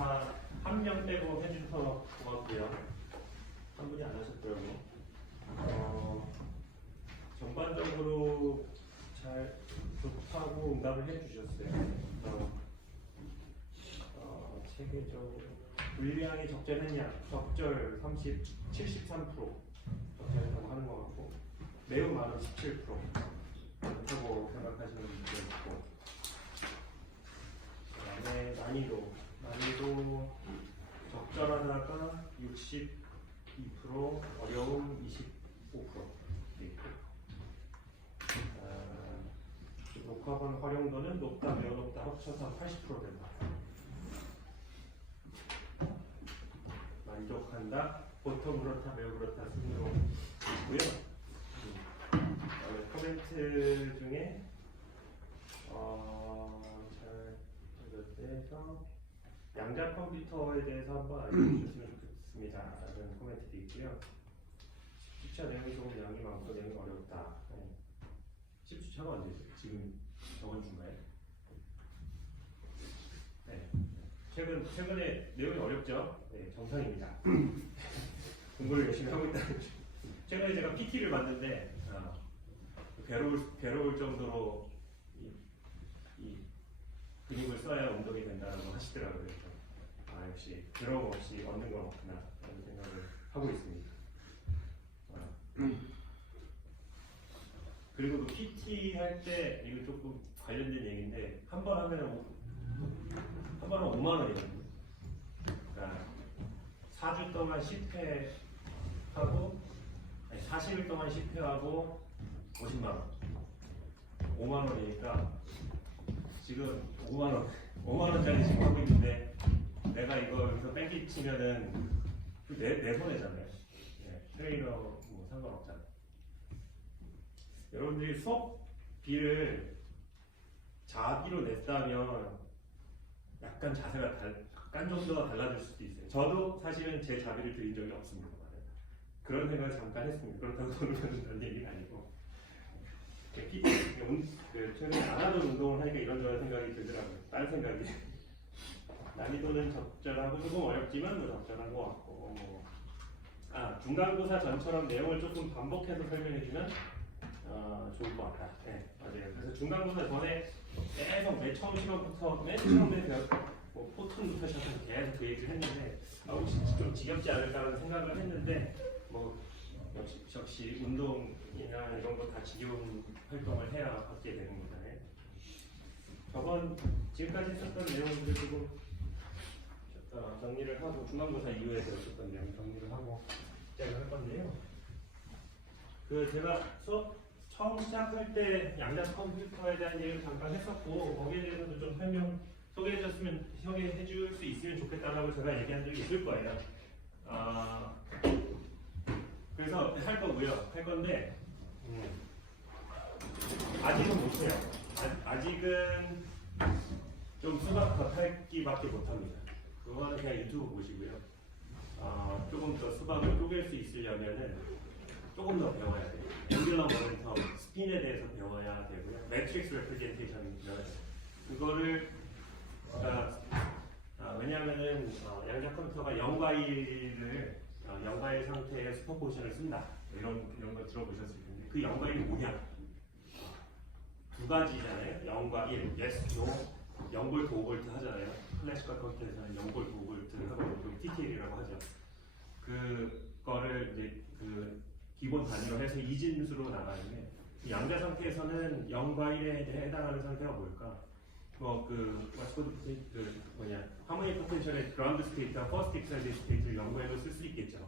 다 한 명 빼고 해주셔서 고맙고요. 한 분이 안 하셨더라고요. 전반적으로 잘 좋다고 응답을 해주셨어요. 체계적으로 분량이 적절했냐? 적절 73% 적절했다고 하는 것 같고, 매우 많은 17% 그렇다고 생각하시는 분들이 있고, 그다음에 난이도 적절하다가 62%, 어려움 25% 있고, 녹화본 활용도는 높다, 매우 높다 합쳐서 80% 된다. 만족한다, 보통 그렇다, 매우 그렇다 순으로 있고요. 코멘트 중에 잘 해서 양자 컴퓨터에 대해서 한번 알려주셨으면 좋겠습니다 라는 코멘트도 있고요. 10주차 내용이 조금 양이 많고 내용이 어렵다. 10주차가 언제죠? 지금 저번 주인가요? 네. 최근에 내용이 어렵죠? 네, 정상입니다. 공부를 열심히 하고 있다는 거죠. 최근에 제가 PT를 봤는데 괴로울 정도로 이 근육을 써야 운동이 된다고 하시더라고요. 그래서 역시 괴로움 없이 얻는 건 없구나 라는 생각을 하고 있습니다. 그리고 그 PT 할 때 이거 조금 관련된 얘기인데 한 번 하면 5만 원이거든요. 그러니까 4주 동안 10회 하고 40일 동안 10회하고 50만 원, 5만 원이니까 지금 5만 원짜리 지금 하고 있는데 내가 이거 여기서 뺑기 치면은 내 손해잖아요. 네, 트레이너 뭐 상관없잖아요. 여러분들이 수업비를 자비로 냈다면 약간 자세가 약간 정도가 달라질 수도 있어요. 저도 사실은 제 자비를 드린 적이 없습니다. 그런 생각을 잠깐 했습니다. 그렇다고 돈을 받는다는 얘기가 아니고 최근에 안 하던 운동을 하니까 이런저런 생각이 들더라고요. 다른 생각이 난이도는 적절하고 조금 어렵지만 적절한 것 같고 중간고사 전처럼 내용을 조금 반복해서 설명해주면 좋을 것 같다. 네, 맞아요. 그래서 중간고사 전에 계속 맨 처음 시험부터 맨 처음에 뭐 포톤부터 시작해서 계속 그 얘기를 했는데 혹시 좀 지겹지 않을까라는 생각을 했는데 뭐 역시 운동이나 이런 거 다 지겨운 활동을 해야 받게 되는 거잖아요. 지금까지 했었던 내용들을 조금 정리를 하고 중간고사 이후에 배웠었던 내용 정리를 하고 시작을 할 건데요. 제가 수업 처음 시작할 때 양자 컴퓨터에 대한 얘기를 잠깐 했었고 거기에 대해서도 좀 소개해 줄 수 있으면 좋겠다라고 제가 얘기한 적이 있을 거예요. 그래서 할 건데 아직은 못해요. 아직은 좀 수학 겉핥기밖에 못합니다. 그거는 그냥 유튜브 보시고요. 조금 더 수박을 쪼갤 수 있으려면은 조금 더 배워야 돼요. 앵귤러 모멘텀, 스핀에 대해서 배워야 되고요. 매트릭스 레프레젠테이션 배워야 돼요. 그거를 왜냐하면은 양자 컴퓨터가 0과 1을 0과 1 상태의 슈퍼포지션을 쓴다. 이런 거 들어보셨을 텐데 그 0과 1이 뭐냐? 두 가지잖아요. 0과 1, yes, no, 0V, 5V 하잖아요. 클래시컬 컴퓨터에서는 0V, 5V 하고 TTL이라고 하죠. 그거를 이제 기본 단위로 해서 이진수로 나가는데 양자 상태에서는 0과 1에 해당하는 상태가 뭘까? 하모니 포텐셜의 그라운드 스테이트와 퍼스트 익사이드 스테이트를 0과 1로 쓸 수 있겠죠.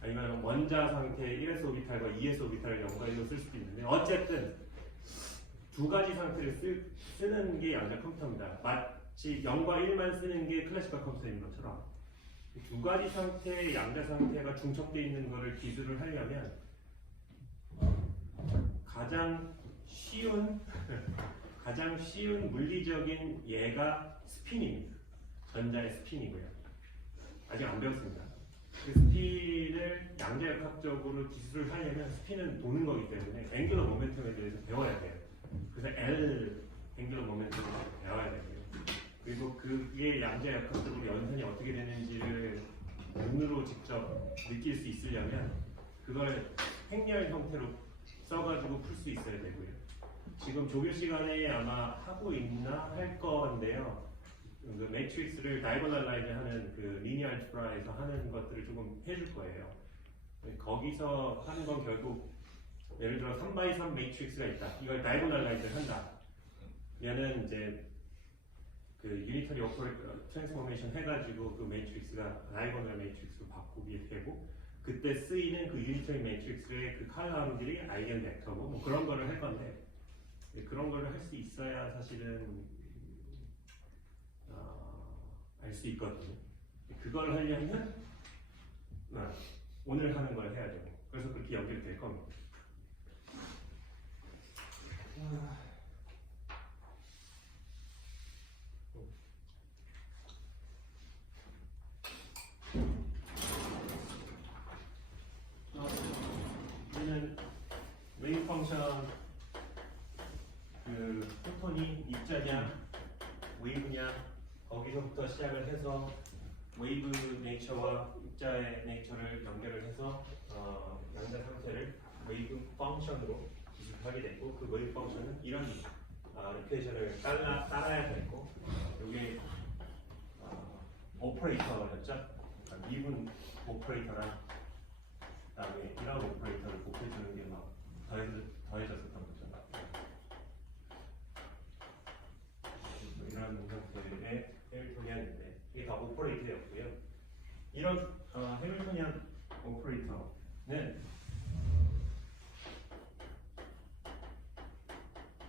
아니면 원자 상태 1s 오비탈과 2s 오비탈을 0과 1로 쓸 수도 있는데 어쨌든 두 가지 상태를 쓰는 게 양자 컴퓨터입니다. 마치 0과 1만 쓰는 게 클래시컬 컴퓨터인 것처럼 두 가지 상태의 양자 상태가 중첩되어 있는 것을 기술을 하려면 가장 쉬운 물리적인 예가 스핀입니다. 전자의 스핀이고요. 아직 안 배웠습니다. 그 스핀을 양자역학적으로 기술을 하려면 스핀은 도는 거기 때문에 앵귤러 모멘텀에 대해서 배워야 돼요. 그래서 L 앵귤러 모멘텀을 배워야 되고요. 그리고 그게 양자 역학적으로 연산이 어떻게 되는지를 눈으로 직접 느낄 수 있으려면 그걸 행렬 형태로 써가지고 풀 수 있어야 되고요. 지금 조교 시간에 아마 하고 있나 할 건데요. 그 매트릭스를 다이고널라이즈 하는 그 리니어 알geb라에서 하는 것들을 조금 해줄 거예요. 거기서 하는 건 결국 예를 들어 3x3 매트릭스가 있다. 이걸 다이고널라이즈 한다. 얘는 이제 그 유니터리 오퍼레이터 트랜스포메이션 해가지고 그 매트릭스가 다이고널 매트릭스로 바꾸게 되고 그때 쓰이는 그 유니터리 매트릭스의 그 칼럼들이 아이겐 벡터고 뭐 그런 거를 할 건데 그런 거를 할 수 있어야 사실은 알 수 있거든요. 그걸 하려면 오늘 하는 걸 해야 되고 그래서 그렇게 연결될 겁니다. 이제는 웨이브 펑션 그 패턴이 입자냐 웨이브냐 거기서부터 시작을 해서 웨이브 네이처와 입자의 네이처를 연결을 해서 양자 상태를 웨이브 펑션으로 기술하게 됐고 그 웨이브 펑션은 이런 이퀘이션을 따라야 되고 이게 오퍼레이터였죠. 미분 오퍼레이터랑 그다음에 이런 오퍼레이터를 곱해주는 게 막 더해졌었던 거죠. 이런 형태의 해밀토니안인데 이게 다 오퍼레이터였고요. 이런 해밀토니안 오퍼레이터는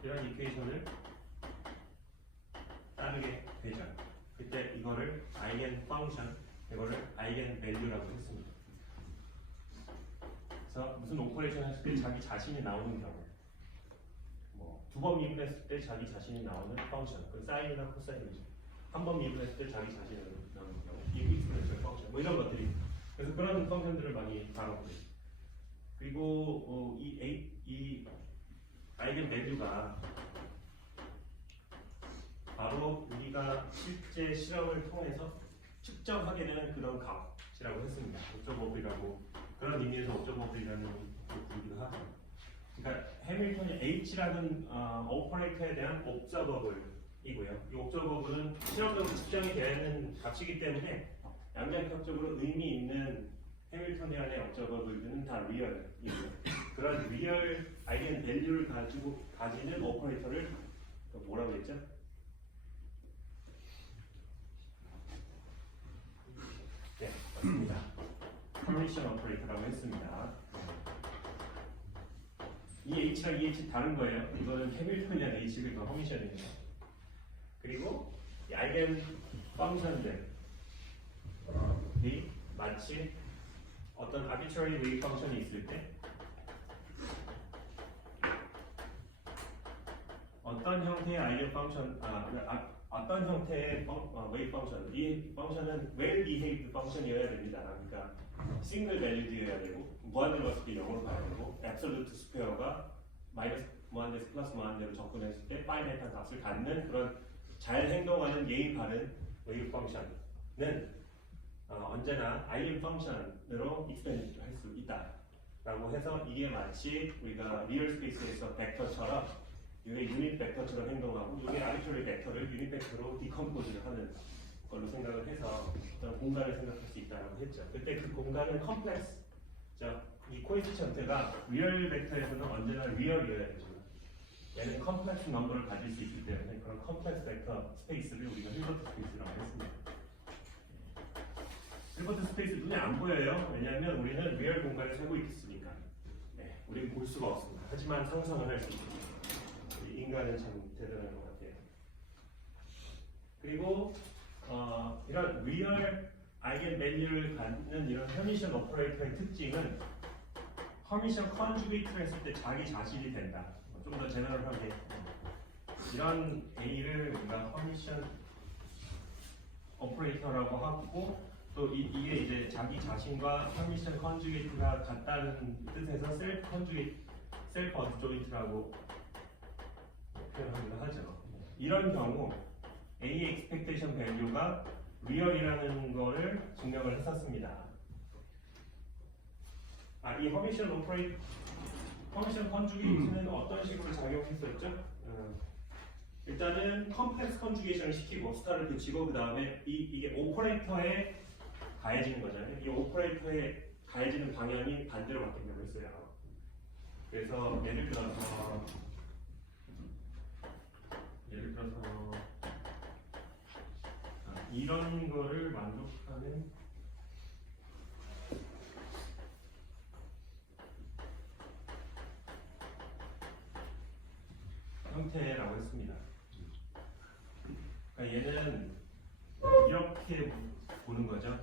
이런 이퀘이션을 따르게 되죠. 그때 이거를 아이겐 펑션, 이거를 아이겐 밸류라고 했습니다. 그래서 무슨 오퍼레이션 했을 때 자기 자신이 나오는 경우, 뭐 두 번 미분했을 때 자기 자신이 나오는 펑션, 그 사인이나 코사인이죠. 한 번 미분했을 때 자기 자신이 나오는 경우, 이 익스프레션 펑션, 뭐 이런 것들이. 그래서 그런 펑션들을 많이 다뤄보죠. 그리고 이 아이겐 밸류가 바로 우리가 실제 실험을 통해서 측정하게 되는 그런 값이라고 했습니다. 옵저버블이라고 그런 의미에서 옵저버블이라는 것을 부르기도 하죠. 그러니까 해밀턴이 H라는 오퍼레이터에 대한 옵저버블이고요. 이 옵저버블은 실험적으로 측정이 되는 값이기 때문에 양자역학적으로 의미 있는 해밀턴이안의 옵저버블들은 다 리얼이고요. 그런 리얼 아이겐 밸류를 가지는 오퍼레이터를 뭐라고 했죠? 네, 맞습니다. 퍼미션 오퍼레이터라고 했습니다. 이 H랑 이 H 다른 거예요. 이거는 해밀턴이안 H고 이건 퍼미션이에요. 그리고 이 아이겐 펑션들이 마치 어떤 arbitrary wave 펑션이 있을 때 어떤 형태의 아이겐 펑션, 어떤 형태의 웨이브 펑션, 이 펑션은 well behaved 펑션이어야 됩니다. 그러니까 싱글 밸류드여야 되고 무한대로 봤을 때 0으로 가야 되고 absolute 스퀘어가 마이너스 무한대에서 플러스 무한대로 접근했을 때 파이나이트한 값을 갖는 그런 잘 행동하는 예의 바른 웨이브 펑션은 언제나 아이겐 펑션으로 익스펜드 할 수 있다 라고 해서 이게 마치 우리가 리얼 스페이스에서 벡터처럼 이게 유닛 벡터처럼 행동하고 이게 아비트러리 벡터를 유닛 벡터로 디컴포즈를 하는 걸로 생각을 해서 어떤 공간을 생각할 수 있다고 했죠. 그때 그 공간은 컴플렉스, 이 코에피션트가 리얼 벡터에서는 언제나 리얼이어야 되죠. 얘는 컴플렉스 넘버를 가질 수 있기 때문에 그런 컴플렉스 벡터 스페이스를 우리가 힐버트 스페이스라고 했습니다. 힐버트 스페이스 눈에 안 보여요. 왜냐하면 우리는 리얼 공간을 살고 있으니까. 네, 우리는 볼 수가 없습니다. 하지만 상상을 할 수 있습니다. 우리 인간은 참 대단한 것 같아요. 그리고 이런 리얼 아이겐 밸류를 갖는 이런 헤미션 오퍼레이터의 특징은 헤미션 컨주게이트를 했을 때 자기 자신이 된다. 좀 더 제너럴하게 이런 A를 우리가 헤미션 오퍼레이터라고 하고 또 이게 이제 자기 자신과 헤미션 컨주게이트가 같다는 뜻에서 셀프 컨주게이트, 셀프 어드조인트라고 표현하기도 하죠. 이런 경우 A expectation value가 real이라는 거를 증명을 했었습니다. 이 허미션 컨주게이션은 어떤 식으로 작용했었죠? 일단은 컴플렉스 컨주게이션을 시키고 스타를 붙이고 그 다음에 이게 오퍼레이터에 가해지는 거잖아요. 이 오퍼레이터에 가해지는 방향이 반대로 바뀐다고 했어요. 그래서 예를 들어서 이런 거를 만족하는 형태라고 했습니다. 그러니까 얘는 이렇게 보는 거죠.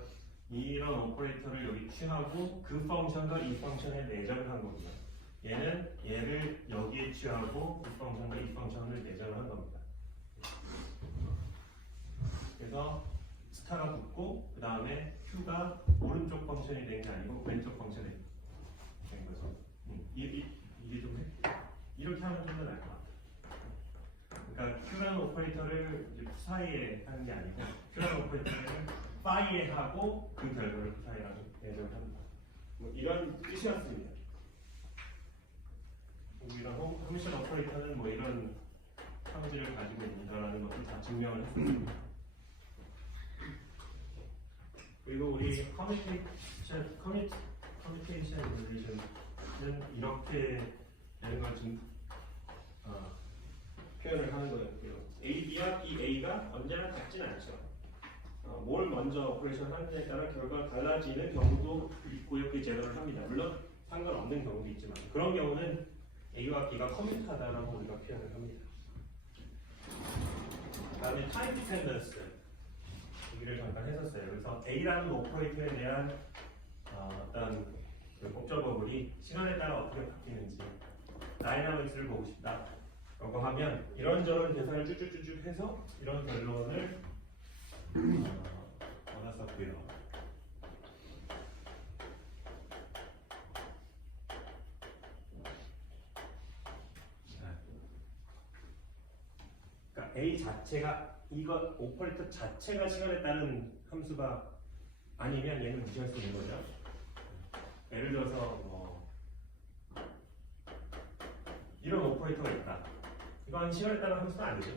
이런 오퍼레이터를 여기 취하고 그 펑션과 이 펑션에 내정을 한 겁니다. 얘는 얘를 여기에 취하고 이 펑션과 이 펑션을 내정을 한 겁니다. 그래서 스타가 붙고 그 다음에 Q가 오른쪽 펑션이 된 게 아니고 왼쪽 펑션이 된 거죠. 이게 좀 이렇게 하면 좀 더 나을 것 같아요. 그러니까 Q라는 오퍼레이터를 이제 사이에 하는 게 아니고 Q라는 오퍼레이터를 파이에 하고 그 결과를 사이에 내정을 합니다. 뭐 이런 뜻이었습니다. 이런 허미션 오퍼레이터는 뭐 이런 성질을 가지고 있다라는 것을 다 증명을 했습니다. 그리고 우리 커뮤니케이션 릴레이션은 이렇게 되는 걸 좀 표현을 하는 거였고요. AB와 이 A가 언제나 같지는 않죠. 뭘 먼저 오퍼레이션 하느냐에 따라 결과가 달라지는 경우도 있고요. 그 제도를 합니다. 물론 상관없는 경우도 있지만 그런 경우는 A와 B가 커뮤니하다라고 우리가 표현을 합니다. 다음에 타임 디펜던스 얘기를 잠깐 했었어요. 그래서 A라는 오퍼레이터에 대한 어떤 복잡 버블이 시간에 따라 어떻게 바뀌는지 다이나믹스를 보고 싶다. 라고 하면 이런저런 계산을 쭉쭉쭉 해서 이런 결론을 얻었었고요. 그러니까 A 자체가 이거 오퍼레이터 자체가 시간에 따른 함수가 아니면 얘는 무시할 수 있는 거죠. 예를 들어서 뭐 이런 오퍼레이터가 있다. 이건 시간에 따른 함수는 아니죠.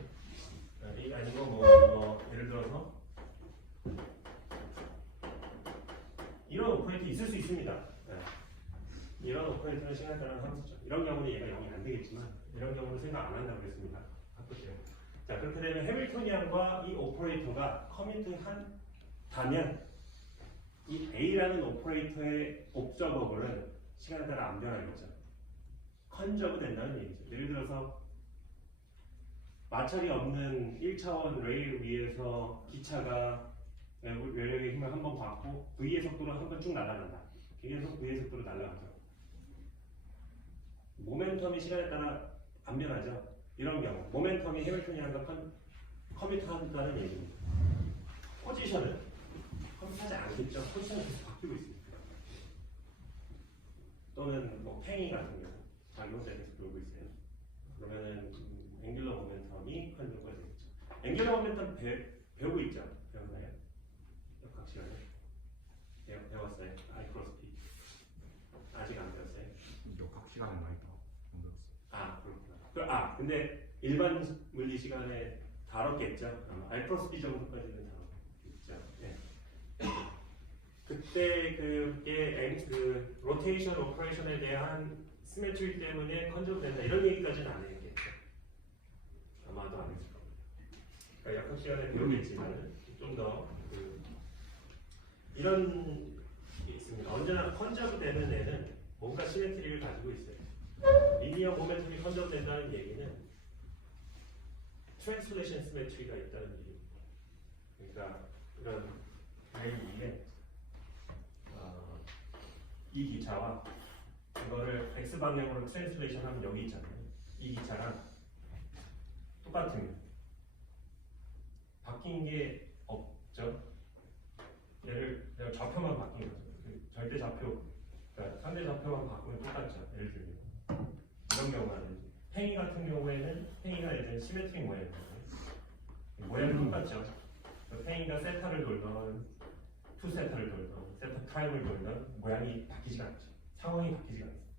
이게 아니고 뭐 예를 들어서 이런 오퍼레이터 있을 수 있습니다. 이런 오퍼레이터는 시간에 따른 함수죠. 이런 경우는 얘가 0이 안 되겠지만 이런 경우는 생각 안 한다고 했습니다. 자, 그렇게 되면 해밀토니안과 이 오퍼레이터가 커뮤니트한다면 이 A라는 오퍼레이터의 옵저버블은 시간에 따라 안 변하겠죠. 컨저브 된다는 얘기죠. 예를 들어서 마찰이 없는 1차원 레일 위에서 기차가 외력의 힘을 한번 받고 V의 속도로 한번 쭉 날아간다. 계속 V의 속도로 날아가죠. 모멘텀이 시간에 따라 안 변하죠. 이런 경우 모멘텀이 해밀토니안과 커뮤니트한다는 얘기입니다. 포지션은 커뮤니트하지 않겠죠. 포지션은 계속 바뀌고 있습니다. 또는 뭐 팽이 같은 경우 자기 혼자 계속 돌고 있어요. 그러면은 앵귤러 모멘텀이 컨저브가 되겠죠. 앵귤러 모멘텀 배우고 있죠? 배웠나요? 역학 시간에 배웠어요. 아이크로스피 아직 안 배웠어요? 역학 시간에 많이 배웠어요. 그렇구나. 근데 일반 물리 시간에 다뤘겠죠. 아이크로스피 정도까지는 다뤘겠죠. 네. 그때 그게 그 로테이션 오퍼레이션에 대한 시메트리 때문에 컨저브 된다 이런 얘기까지는 안 했겠죠. 아마도 안 했을 겁니다. 그러니까 약학 시간에 배우겠지만 좀 더 이런 게 있습니다. 언제나 컨저브 되는 애는 뭔가 시메트리를 가지고 있어요. 리니어 모멘텀이 컨저브 된다는 얘기는 트랜스레이션 시메트리가 있다는 얘기입니다. 그러니까 이런 레일에 이 기차와 이거를 x 방향으로 트랜스레이션 하면 여기 있잖아요. 이 기차랑 똑같은 바뀐 게 없죠. 얘를 내가 좌표만 바뀐 거죠. 절대 좌표, 그러니까 상대 좌표만 바꾸면 똑같죠. 예를 들면 이런 경우는 팽이 같은 경우에는 팽이가 예전 시메트릭 모양이거든요. 모양이 똑같죠. 페인과 세타를 돌던, 투 세타를 돌던, 세타 프라임을 돌던 모양이 바뀌지가 않죠. 상황이 바뀌지가 않습니다.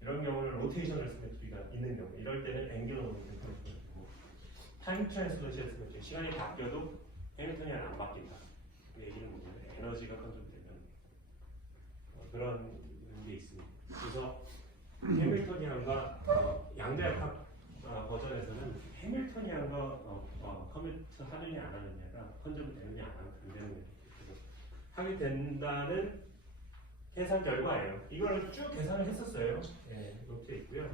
이런 경우는 로테이셔널 시메트리가 있는 경우, 이럴 때는 앵귤러 모멘텀 시메트리고, 타임 트랜슬레이션 시메트리, 시간이 바뀌어도 해밀턴이안 안 바뀐다. 그 얘기는 뭐냐면 에너지가 컨트롤되면 그런 게 있습니다. 그래서 해밀턴이안과 양자역학 버전에서는 해밀턴이안과 커뮤트 하느냐 안 하느냐가 컨트롤 되느냐 안 되느냐 그래서 하게 된다는 계산 결과예요. 이걸 쭉 계산을 했었어요. 네, 이렇게 있고요.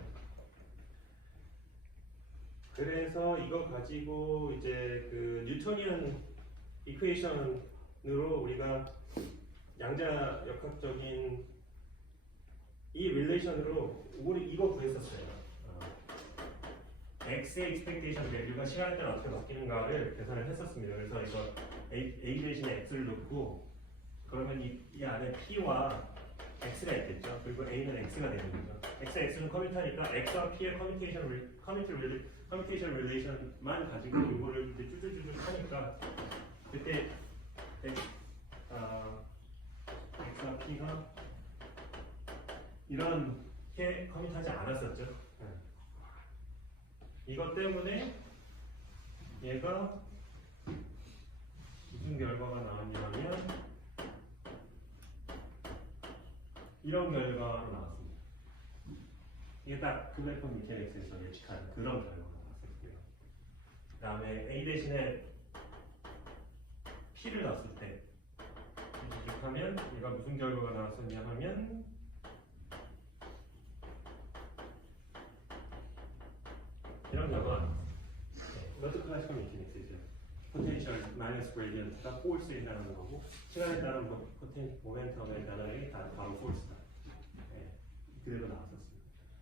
그래서 이거 가지고 이제 그 뉴토니안 이퀘이션으로 우리가 양자역학적인 이 릴레이션으로 우리 이거 구했었어요. X의 expectation value가 시간에 따라 어떻게 바뀌는가를 계산을 했었습니다. 그래서 이거 A 대신에 X를 넣고 그러면 이 안에 P와 X가 있겠죠. 그리고 A는 X가 되는 거죠. X는 커뮤니타니까 X와 P의 커뮤니케이션 릴레이션만 가지고 이거를 이제 쭈쭈쭈쭈 하니까 그때 X와 P가 이렇게 커밋하지 않았었죠. 이것 때문에 얘가 무슨 결과가 나왔냐면 이런 결과가 나왔습니다. 이게 딱 플랫폼 미케닉스에서 예측한 그런 결과가 나왔었고요. 그 다음에 A 대신에 P를 넣었을 때 예측하면 얘가 무슨 결과가 나왔었냐 하면 이런 결과가 나왔습니다. 이것도 클래시컬 미케닉스죠. 포텐셜 마이너스 그레디언트가 폴스이라는 거고 시간에 따른 모멘텀에 따른 다 바로 폴스다. 네, 그대로 나왔었습니다.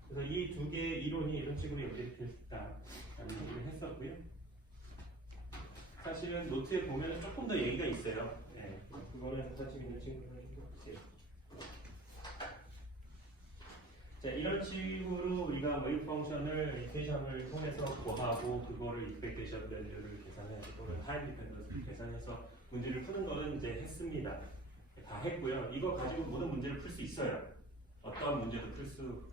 그래서 이 두 개의 이론이 이런 식으로 연결될 수 있다라는 얘기를 했었고요. 사실은 노트에 보면 조금 더 얘기가 있어요. 네, 그거는 자신 있는 친구들 보세요. 자, 이런 식으로 우리가 웨이브 펑션을 이퀘이션을 통해서 구하고 그거를 익스펙테이션 밸류를 계산해서 또는 타임 디펜던스를 계산해서 문제를 푸는 거는 이제 했습니다. 다 했고요. 이거 가지고 모든 문제를 풀 수 있어요. 어떠한 문제도 풀 수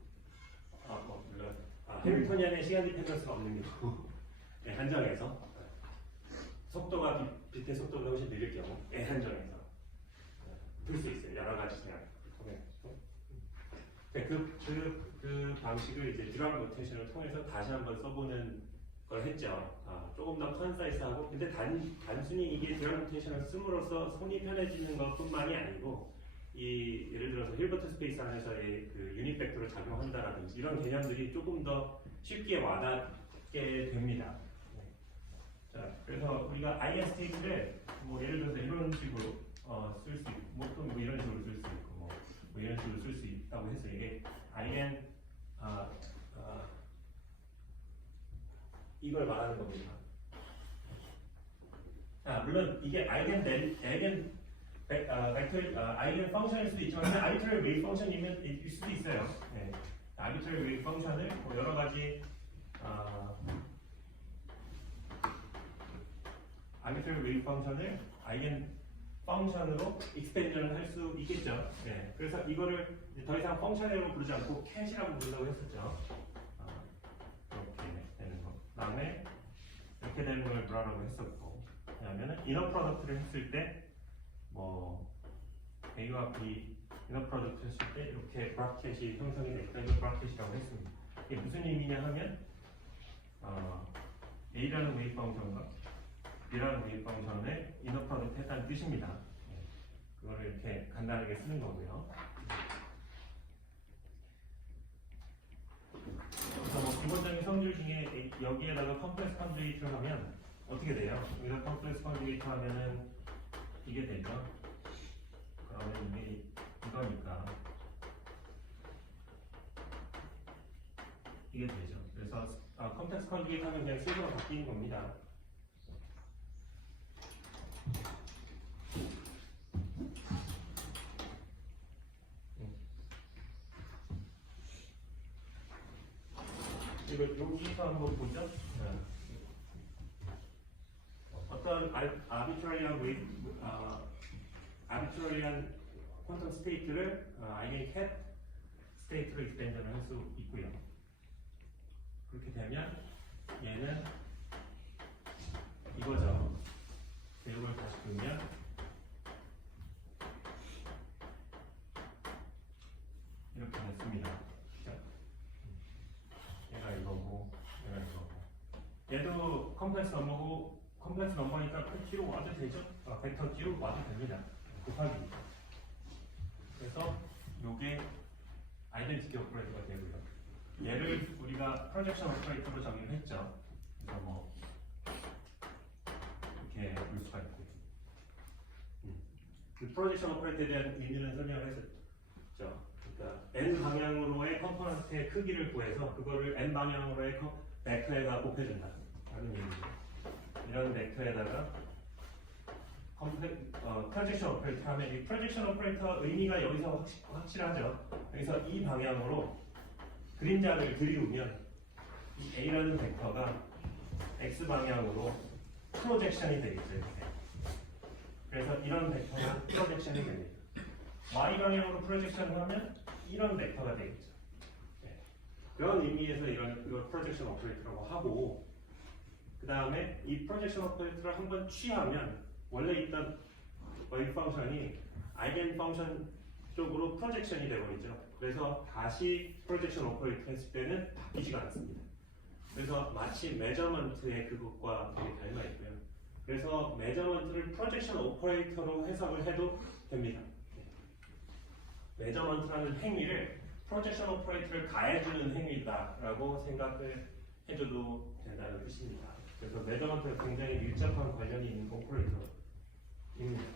물론 해밀턴이안의 시간 디펜던스가 없는 경우 네, 한정에서 속도가 빛의 속도보다 훨씬 느릴 경우 한정에서 풀 수 있어요. 여러 가지 생각을 통해서. 그 방식을 이제 드럼 로테이션을 통해서 다시 한번 써보는 걸 했죠. 조금 더 컨사이스하고, 근데 단순히 이게 드럼 로테이션을 씀으로써 손이 편해지는 것뿐만이 아니고, 예를 들어서 힐버트 스페이스 안에서의 그 유닛 벡터로 작용한다라든지 이런 개념들이 조금 더 쉽게 와닿게 됩니다. 자, 그래서 우리가 IN 스테이트를 뭐 예를 들어서 이런 식으로 쓸 수 있고, 뭐 이런 식으로 쓸 수 있고, 뭐 이런 식으로 쓸 수 있다고 해서 이게 IN 이걸 말하는 겁니다. 물론 이게 아이겐 펑션일 수도 있지만 아비트러리 웨이브 펑션일 수도 있어요. 네. 아비트러리 웨이브 펑션을 뭐 여러 가지 아비트러리 웨이브 펑션을 아이겐 펑션으로 익스펜션을 할 수 있겠죠. 네. 그래서 이거를 더 이상 펑션으로 부르지 않고 캣이라고 부른다고 했었죠. 이렇게 되는 거. 그다음에 이렇게 되는 걸 뭐라고 했었고, 왜냐하면 이너 프로덕트를 했을 때 뭐 A와 B 이너 프로덕트 했을 때 이렇게 브라켓이 형성이 되니까 이거 브라켓이라고 했습니다. 이게 무슨 의미냐 하면 A라는 웨이브 펑션과 B라는 웨이브 펑션의 이너 프로덕트 했다는 뜻입니다. 그거를 이렇게 간단하게 쓰는 거고요. 그래서 뭐 기본적인 성질 중에 여기에다가 컴플렉스 컨주게이트를 하면 어떻게 돼요? 여기다 컴플렉스 컨주게이트 하면은 이게 되죠. 그러면 이게 이거니까 이게 되죠. 그래서 컴플렉스 컨주게이트 하면 그냥 순서가 바뀌는 겁니다. 이거 여기서 한번 보죠. 어떤 arbitrary한 퀀텀 스테이트를 아이겐 캣 스테이트로 익스펜션을 할 수 있고요. 그렇게 되면 얘는 이거죠. 이걸 다시 보면 이렇게 됐습니다. 자, 얘가 이거고, 얘가 이거고. 얘도 컴플렉스 넘버고, 컴플렉스 넘버니까 그 뒤로 와도 되죠? 벡터 뒤로 와도 됩니다. 곱하기. 그래서 요게 아이덴티티 오퍼레이터가 되고요. 얘를 우리가 프로젝션 오퍼레이터로 정의를 했죠. 그래서 뭐 이렇게 볼 수가 있고요. 그 프로젝션 오퍼레이터에 대한 의미는 설명을 했었죠. 그러니까 n 방향으로의 컴포넌트의 크기를 구해서 그거를 n 방향으로의 벡터에다 곱해준다 라는 얘기죠. 이런 벡터에다가 프로젝션 오퍼레이터 하면 이 프로젝션 오퍼레이터 의미가 여기서 확실하죠. 그래서 이 방향으로 그림자를 들이우면 이 A라는 벡터가 X 방향으로 프로젝션이 되겠죠. 이렇게. 그래서 이런 벡터가 프로젝션이 됩니다. Y 방향으로 프로젝션을 하면 이런 벡터가 되겠죠. 네. 그런 의미에서 이걸 프로젝션 오퍼레이터라고 하고, 그 다음에 이 프로젝션 오퍼레이터를 한번 취하면 원래 있던 웨이브 펑션이 아이겐 펑션 쪽으로 프로젝션이 되어버리죠. 그래서 다시 프로젝션 오퍼레이터 했을 때는 바뀌지가 않습니다. 그래서 마치 메저먼트의 그것과 되게 닮아 있고요. 그래서 메저먼트를 프로젝션 오퍼레이터로 해석을 해도 됩니다. 메저먼트라는 행위를 프로젝션 오퍼레이터를 가해주는 행위다라고 생각을 해줘도 된다는 뜻입니다. 그래서 메저먼트가 굉장히 밀접한 관련이 있는 오퍼레이터입니다. 이렇게.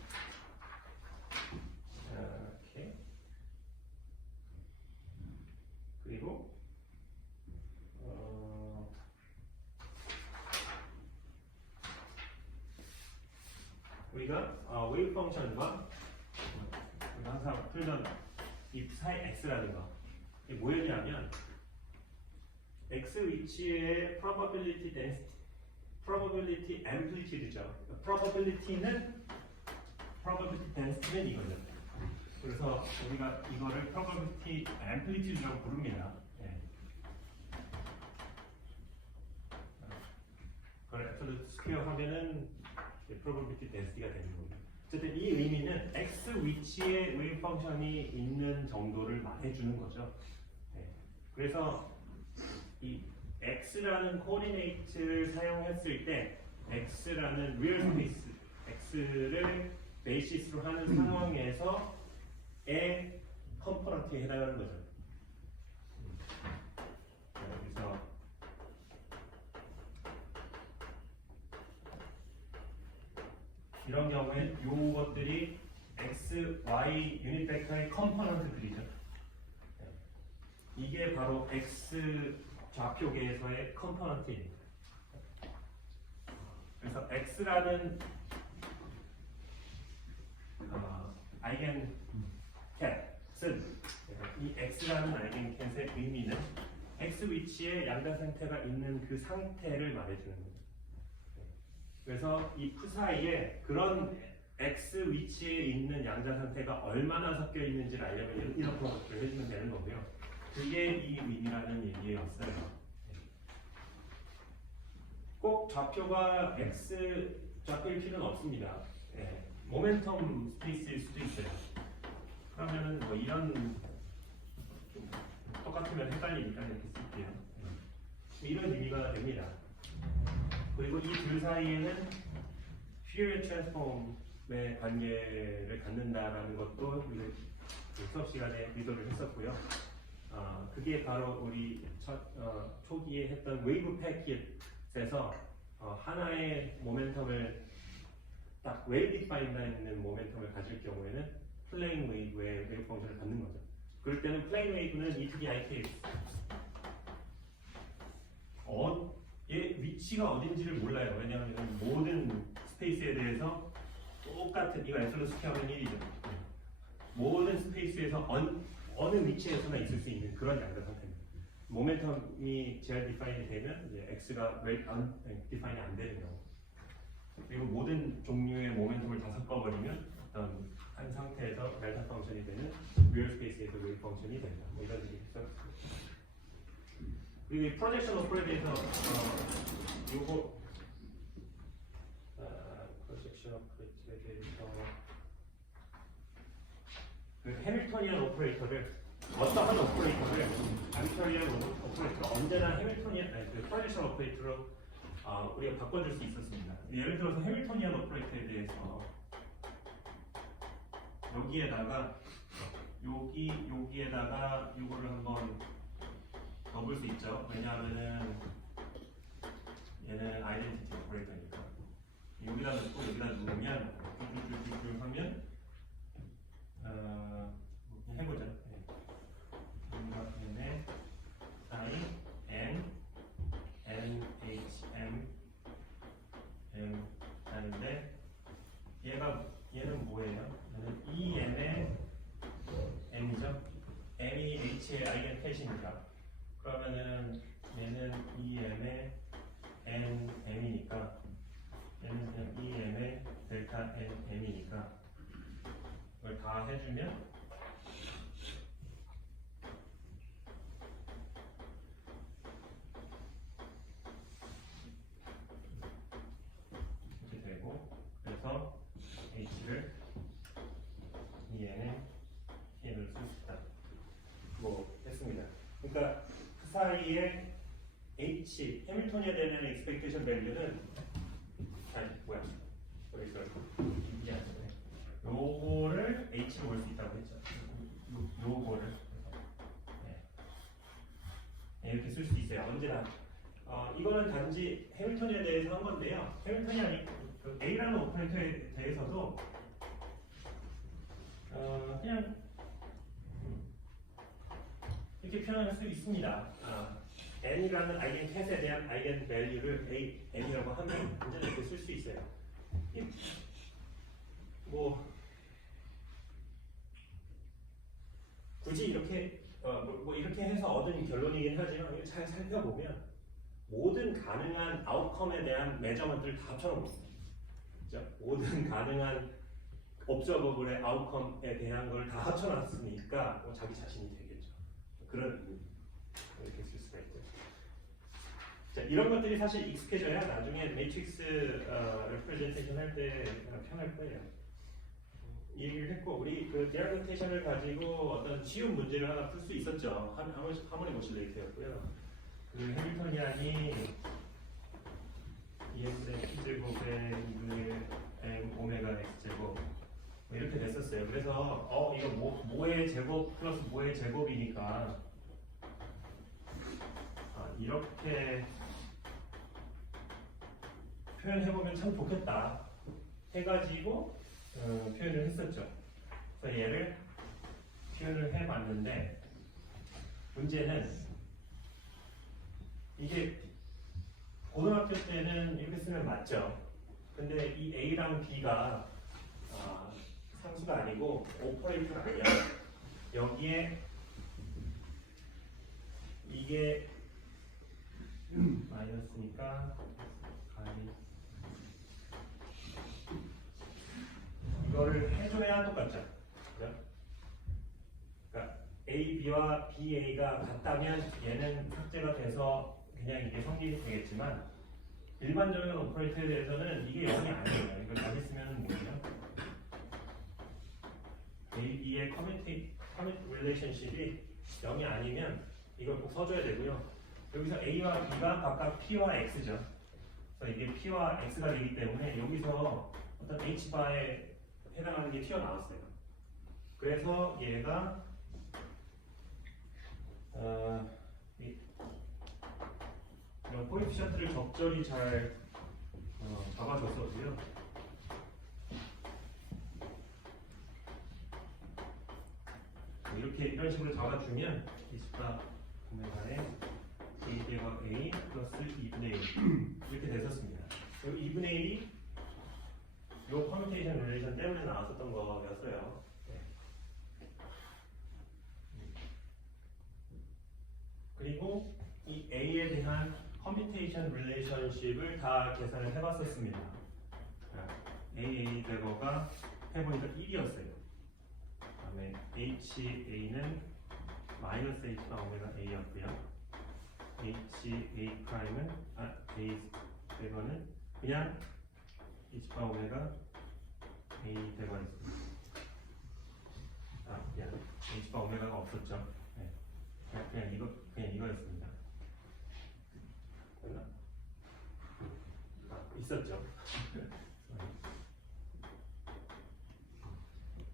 그리고 우리가 웨이브 펑션과 우리가 항상 풀던 이 사이 x라는 거, 이게 뭐였냐면 x 위치의 probability density, probability amplitude죠. probability density는 이거죠. 그래서 우리가 이거를 probability amplitude라고 부릅니다. 네. 그걸 absolute square 하면은 probability density가 되는 겁니다. 어쨌든 이 의미는 x 위치에 웨이브 펑션이 있는 정도를 말해주는 거죠. 네. 그래서 이 x라는 코디네이트를 사용했을 때 x라는 real space, x를 베이시스로 하는 상황에서 의 컴포넌트에 해당하는 거죠. 그래서 이런 경우에 이것들이 x, y 유닛 벡터의 컴포넌트들이죠. 이게 바로 x 좌표계에서의 컴포넌트입니다. 그래서 x라는 아이겐 캣은 이 x라는 아이겐 캣의 의미는 x 위치에 양자 상태가 있는 그 상태를 말해주는 겁니다. 그래서 이 푸사이에 그런 x 위치에 있는 양자 상태가 얼마나 섞여 있는지를 알려면 이렇게 것들을 해주면 되는 거고요. 그게 이 의미라는 얘기였어요. 꼭 좌표가 x 좌표일 필요는 없습니다. 네. 모멘텀 스페이스일 수도 있어요. 그러면은 뭐 이런 똑같으면 헷갈리니까 이렇게 쓸게요. 이런 의미가 됩니다. 그리고 이 둘 사이에는 퓨리어 트랜스폼의 관계를 갖는다라는 것도 우리 수업 시간에 유도를 했었고요. 그게 바로 우리 초기에 했던 웨이브 패킷에서 하나의 모멘텀을 딱 웨이 디파인되어 있는 모멘텀을 가질 경우에는 플레인 웨이브의 웨이브 펑션을 갖는 거죠. 그럴 때는 플레인 웨이브는 e to the ik 얘 위치가 어딘지를 몰라요. 왜냐하면 모든 스페이스에 대해서 똑같은 이거 앱솔루트 스퀘어는 1이죠. 모든 스페이스에서 어느 위치에서나 있을 수 있는 그런 양자 상태입니다. 모멘텀이 잘 디파인이 되면 이제 x가 디파인이 안 되는 경우. 그리고 모든 종류의 모멘텀을 다 섞어버리면 어떤 한 상태에서 델타 펑션이 되는 리얼 스페이스에서 웨이브 펑션이 된다. 뭐 이런 식이 있었습니다. 그리고 이 프로젝션 오퍼레이터에서 요거 프로젝션 오퍼레이터에 대해서 그 해밀토니안 오퍼레이터를 어떠한 오퍼레이터를 아비터리안 오퍼레이터 언제나 해밀토니안 아니 그 프로젝션 오퍼레이터로 우리가 바꿔줄 수 있었습니다. 예를 들어서 해밀토니안 오퍼레이터에 대해서 여기에다가 여기에다가 이거를 한번 넣을 수 있죠. 왜냐하면은 얘는 아이덴티티 오퍼레이터니까 여기다 넣고 여기다 누르면 쭉쭉쭉쭉 하면 해보자. 얘네 sin n n h m m 하는데 얘는 뭐예요? 얘는 EM의 M이죠? M이 H의 아이겐 펫이니까 그러면은 얘는 EM의 N M이니까 얘는 그냥 EM의 델타 N M이니까 이걸 다 해주면 이렇게 되고 그래서 H를 EN의 P를 쓸 수 있다. 뭐 했습니다. 그러니까 그 사이에 H 해밀토니안 되는 expectation value는 여기서 이게 아니네. 요거를 H로 볼 수 있다고 했죠. 요거를 이렇게 쓸 수 있어요. 언제나. 이거는 단지 해밀토니안에 대해서 한 건데요. 해밀토니안이 그 A라는 오퍼레이터에 대해서도 그냥 이렇게 표현할 수 있습니다. n이라는 아이겐 캣에 대한 아이겐 밸류를 n이라고 하면 완전히 이렇게 쓸 수 있어요. 뭐 굳이 이렇게 뭐 이렇게 해서 얻은 결론이긴 하지만 이거 잘 살펴보면 모든 가능한 아웃컴에 대한 매저먼트를 다 합쳐놓은 겁니다. 그렇죠? 모든 가능한 observable의 아웃컴에 대한 걸 다 합쳐놨으니까 자기 자신이 되겠죠. 그런 의미. 이렇게 쓸 수가 있고요. 자, 이런 것들이 사실 익숙해져야 나중에 매트릭스 레프레젠테이션 할 때 편할 거예요. 이 얘기를 했고 우리 그 디아그테이션을 가지고 어떤 쉬운 문제를 하나 풀 수 있었죠. 하모니 모슐레이터였고요. 그 해밀토니안이 EM분의 P제곱에 2분의 M 오메가 X제곱 뭐 이렇게 됐었어요. 그래서 이거 뭐의 제곱 플러스 뭐의 제곱이니까 이렇게 표현해보면 참 좋겠다 해가지고 표현을 했었죠. 그래서 얘를 표현을 해봤는데 문제는 이게 고등학교 때는 이렇게 쓰면 맞죠. 근데 이 A랑 B가 상수가 아니고 오퍼레이터가 아니야. 여기에 이게 마이너스니까 이거를 해줘야 똑같죠. 그죠? 그러니까 A, B와 B, A가 같다면 얘는 삭제가 돼서 그냥 이게 성립이 되겠지만 일반적인 오퍼레이터에 대해서는 이게 0이 아니에요. 이걸 다시 쓰면 뭐예요? A, B의 커밋 릴레이션십이 0이 아니면 이걸 꼭 써줘야 되고요. 여기서 A와 B가 각각 P와 X죠. 그래서 이게 P와 X가 되기 때문에 여기서 어떤 H바에 해당하는 게 튀어나왔어요. 그래서 얘가 이런 코에피션트를 적절히 잘 잡아줬었고요. 이런 식으로 잡아주면 이스타 오메가의 A제곱 A 플러스 2분의 1 이렇게 됐었습니다. 여기 2분의 1이 요 커뮤니케이션 릴레이션 때문에 나왔었던 거였어요. 네. 그리고 이 A에 대한 커뮤니케이션 릴레이션십을 다 계산을 해봤었습니다. AA 제거가 해보니까 1이었어요. 그다음에 HA는 마이너스 H바 오메가 A였고요. HA 프라임은 A 제거는 그냥 H바 오메가 A 제거가 있습니다. 그냥 H바 오메가가 없었죠. 네. 그냥 이거였습니다. 있었죠.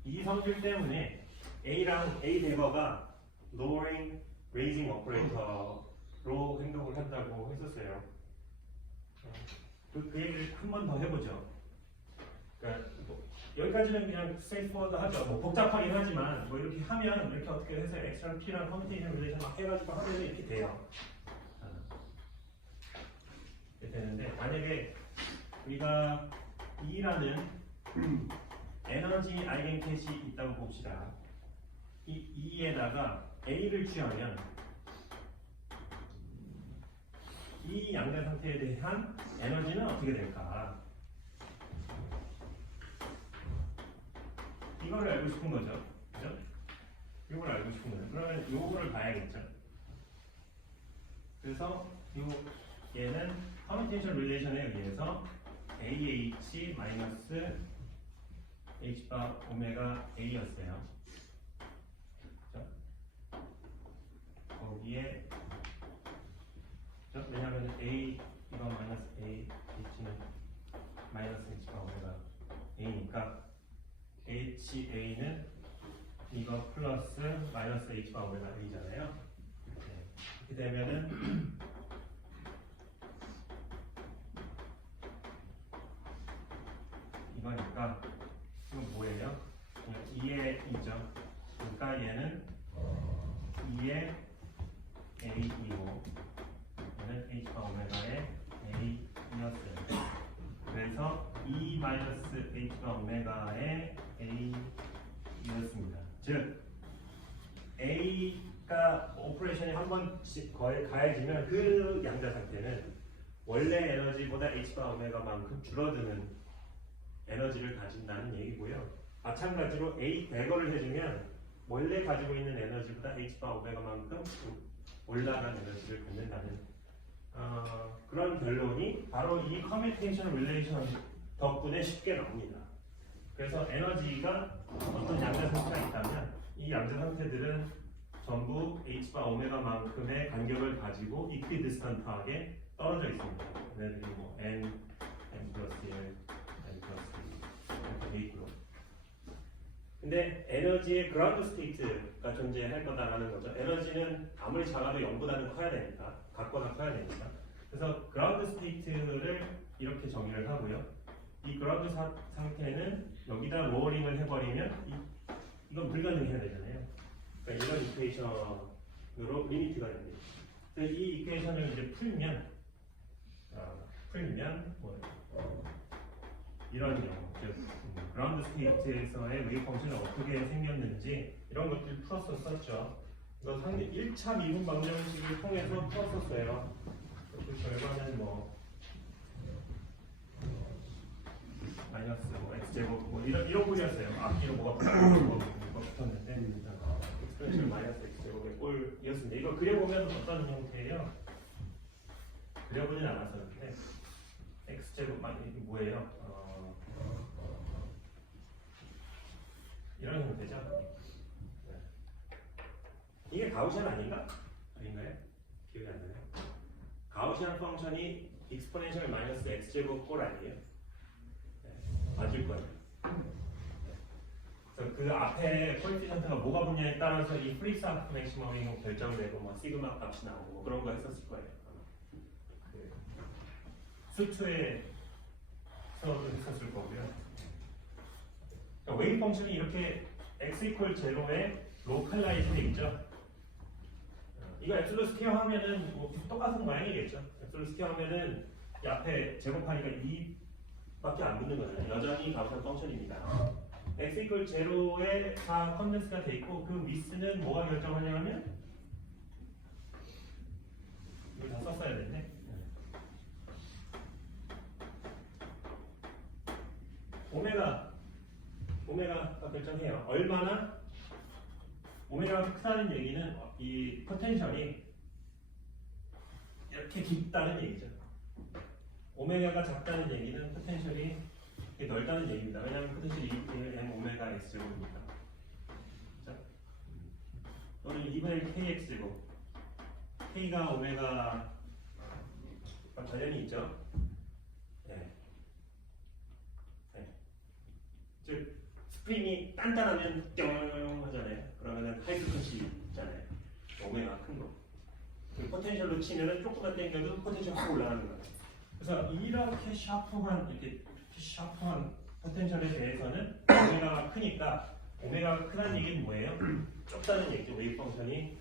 이 성질 때문에 A랑 A 제거가 lowering, raising operator로 행동을 한다고 했었어요. 그 얘기를 한 번 더 해보죠. 그러니까 여기까지는 그냥 straightforward 하죠. 뭐 복잡하긴 하지만 뭐 이렇게 하면 이렇게 어떻게 해서 external P랑 commutational relation 막 해가지고 하면 이렇게 돼요. 이렇게 되는데 만약에 우리가 E라는 에너지 아이겐켓이 있다고 봅시다. 이 E에다가 A를 취하면 이 양자 상태에 대한 에너지는 어떻게 될까? 이거를 알고 싶은 거죠. 그죠? 이걸 알고 싶은 거죠. 그러면 요거를 봐야겠죠. 그래서 얘는 commutational relation에 의해서 AH 마이너스 H바 오메가 A였어요. 그렇죠? 거기에 왜냐하면 A 이거 마이너스 A H는 마이너스 H바 오메가 A니까 HA는 이거 플러스 마이너스 H바 오메가 A잖아요. 네. 이렇게 되면은 이거니까 이건 뭐예요? 2의 2죠. 그러니까 얘는 2의 A2고 얘는 H바 오메가의 A이었어요. 그래서 2 마이너스 H바 오메가의 A이었습니다. 즉 A가 오퍼레이션이 한 번씩 가해지면 그 양자 상태는 원래 에너지보다 H바 오메가만큼 줄어드는 에너지를 가진다는 얘기고요. 마찬가지로 A 대거를 해주면 원래 가지고 있는 에너지보다 H바 오메가만큼 올라간 에너지를 갖는다는 그런 결론이 바로 이 커뮤니케이션 릴레이션 덕분에 쉽게 나옵니다. 그래서 에너지가 어떤 양자 상태가 있다면 이 양자 상태들은 전부 H바 오메가만큼의 간격을 가지고 이퀴디스턴트하게 떨어져 있습니다. 얘네들이 뭐 N 플러스 1, N 플러스 2 이렇게 있고요. 근데 에너지의 그라운드 스테이트가 존재할 거다라는 거죠. 에너지는 아무리 작아도 0보다는 커야 되니까, 같거나 커야 되니까. 그래서 그라운드 스테이트를 이렇게 정의를 하고요. 이 그라운드 상태는 여기다 로어링을 해버리면 이건 불가능해야 되잖아요. 그러니까 이런 이퀘이션으로 리미트가 됩니다. 그래서 이 이퀘이션을 이제 풀면 뭐 이런 경우, 즉 그라운드 스테이트에서의 웨이브 펑션이 어떻게 생겼는지 이런 것들 풀었었죠. 이거 상대 1차 미분 방정식을 통해서 풀었었어요. 그 결과는 뭐 마이너스 뭐 x제곱 뭐 이런 꼴이었어요. 앞뒤로 뭐가 붙었는데 익스프레션 마이너스 x제곱의 꼴이었습니다. 이거 그려보면 어떤 형태예요? 그려보진 않았었는데 x제곱 이게 뭐예요? 이런 형태죠. 이게 가우시안 아닌가? 아닌가요? 기억이 안 나요. 가우시안 펑션이 익스포넨셜 마이너스 x제곱 꼴 아니에요? 맞을 거예요. 그래서 그 앞에 코에피션트가 뭐가 붙냐에 따라서 이 프리스 아프 맥시멈이 결정되고 뭐 시그마 값이 나오고 뭐 그런 거 했었을 거예요. 그 수투에서도 했었을 거고요. 그러니까 웨이브 펑션이 이렇게 x 이퀄 제로에 로컬라이즈 돼 있죠. 이거 앱솔루트 스퀘어 하면은 뭐 똑같은 모양이겠죠. 앱솔루트 스퀘어 하면은 이 앞에 제곱하니까 2밖에 안 붙는 거잖아요. 여전히 가우시안 펑션입니다. x 이퀄 제로에 다 컨덴스가 돼 있고 그 미스는 뭐가 결정하냐면 이거 다 썼어야 되네. 오메가가 결정해요. 얼마나 오메가가 크다는 얘기는 이 포텐셜이 이렇게 깊다는 얘기죠. 오메가가 작다는 얘기는 포텐셜이 이렇게 넓다는 얘기입니다. 왜냐하면 포텐셜이 2분의 m 오메가 x제곱이니까. 자, 또는 2분의 kx제곱. k가 오메가 관련이 있죠. 네. 네. 즉 스프링이 단단하면 뿅 하잖아요. 그러면은 하이 프리퀀시 있잖아요. 오메가 큰 거. 그 포텐셜로 치면은 조금만 당겨도 포텐셜 확 올라가는 거예요. 그래서 이렇게 샤프한 포텐셜에 대해서는 오메가가 크니까 오메가가 크다는 얘기는 뭐예요? 좁다는 얘기죠. 웨이브 펑션이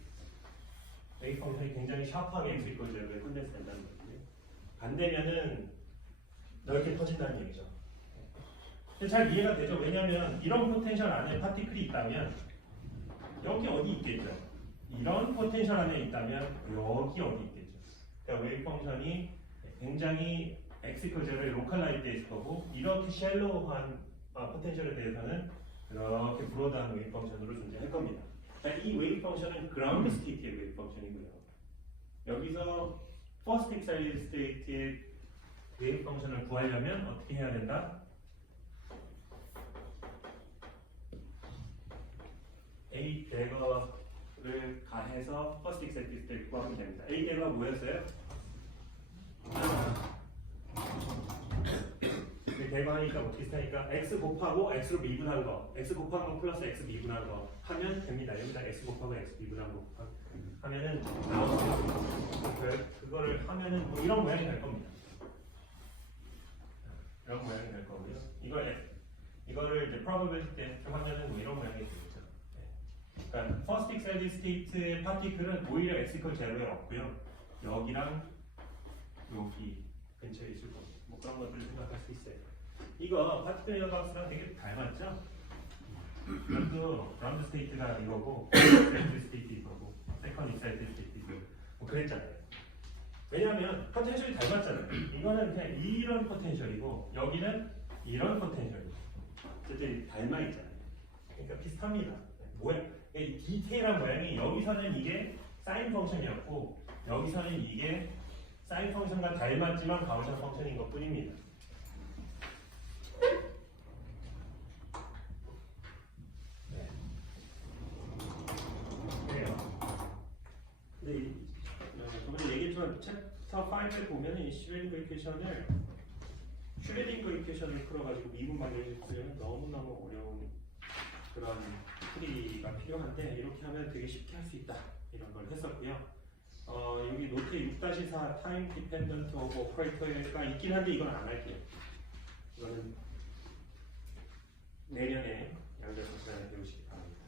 굉장히 샤프하게 x 이퀄 제로에 컨덴스 된다는 거거든요. 반대면은 넓게 퍼진다는 얘기죠. 근데 잘 이해가 되죠? 왜냐하면 이런 포텐셜 안에 파티클이 있다면 여기 어디 있겠죠? 이런 포텐셜 안에 있다면 여기 어디 있겠죠? 그러니까 웨이브 펑션이 굉장히 x 이퀄 제로에 로컬라이즈 돼 있을 거고 이렇게 샬로우한 포텐셜에 대해서는 이렇게 브로드한 웨이브 펑션으로 존재할 겁니다. 그러니까 이 웨이브 펑션은 그라운드 스테이트의 웨이브 펑션이고요. 여기서 퍼스트 익사이드 스테이트의 웨이브 펑션을 구하려면 어떻게 해야 된다? A 대거를 가해서 퍼스트 익사이드 스테이트 구하면 됩니다. A 대거가 뭐였어요? 대거하니까 뭐 비슷하니까 x 곱하고 x로 미분한 거, x 곱한 거 플러스 x 미분한 거 하면 됩니다. 여기다 x 곱하고 x 미분한 거 하면은 나오죠. 그거를 하면은 뭐 이런 모양이 될 겁니다. 이런 모양이 될 거고요. 이거를 이제 probability test 하면은 뭐 이런 모양이 되겠죠. 그러니까 first excited state의 파티클은 오히려 x 이퀄 제로에 없고요. 여기랑 여기 근처에 있을 겁니다. 뭐 그런 것들을 생각할 수 있어요. 이거 파티클 에어박스랑 되게 닮았죠? 이것도 그라운드 스테이트가 이거고 엑스 스테이트 이거고 세컨 익사이트 스테이트 이거 뭐 그랬잖아요. 왜냐하면 포텐셜이 닮았잖아요. 이거는 그냥 이런 포텐셜이고 여기는 이런 포텐셜이고 어쨌든 닮아 있잖아요. 그러니까 비슷합니다. 모양, 이 디테일한 모양이 여기서는 이게 사인 펑션이었고 여기서는 이게 사인 펑션과 닮았지만 가우시안 펑션인 것 뿐입니다. 네. 그래요. 근데 저번에 얘기했지만 챕터 5에 보면 이 슈레딩거 이퀘이션을 풀어가지고 미분 방정식을 풀려면 너무너무 어려운 그런 풀이가 필요한데 이렇게 하면 되게 쉽게 할 수 있다 이런 걸 했었고요. 여기 노트에 6-4 타임 디펜던트 오브 오퍼레이터가 있긴 한데 이건 안 할게요. 이거는 내년에 양자수 시간에 배우시기 바랍니다.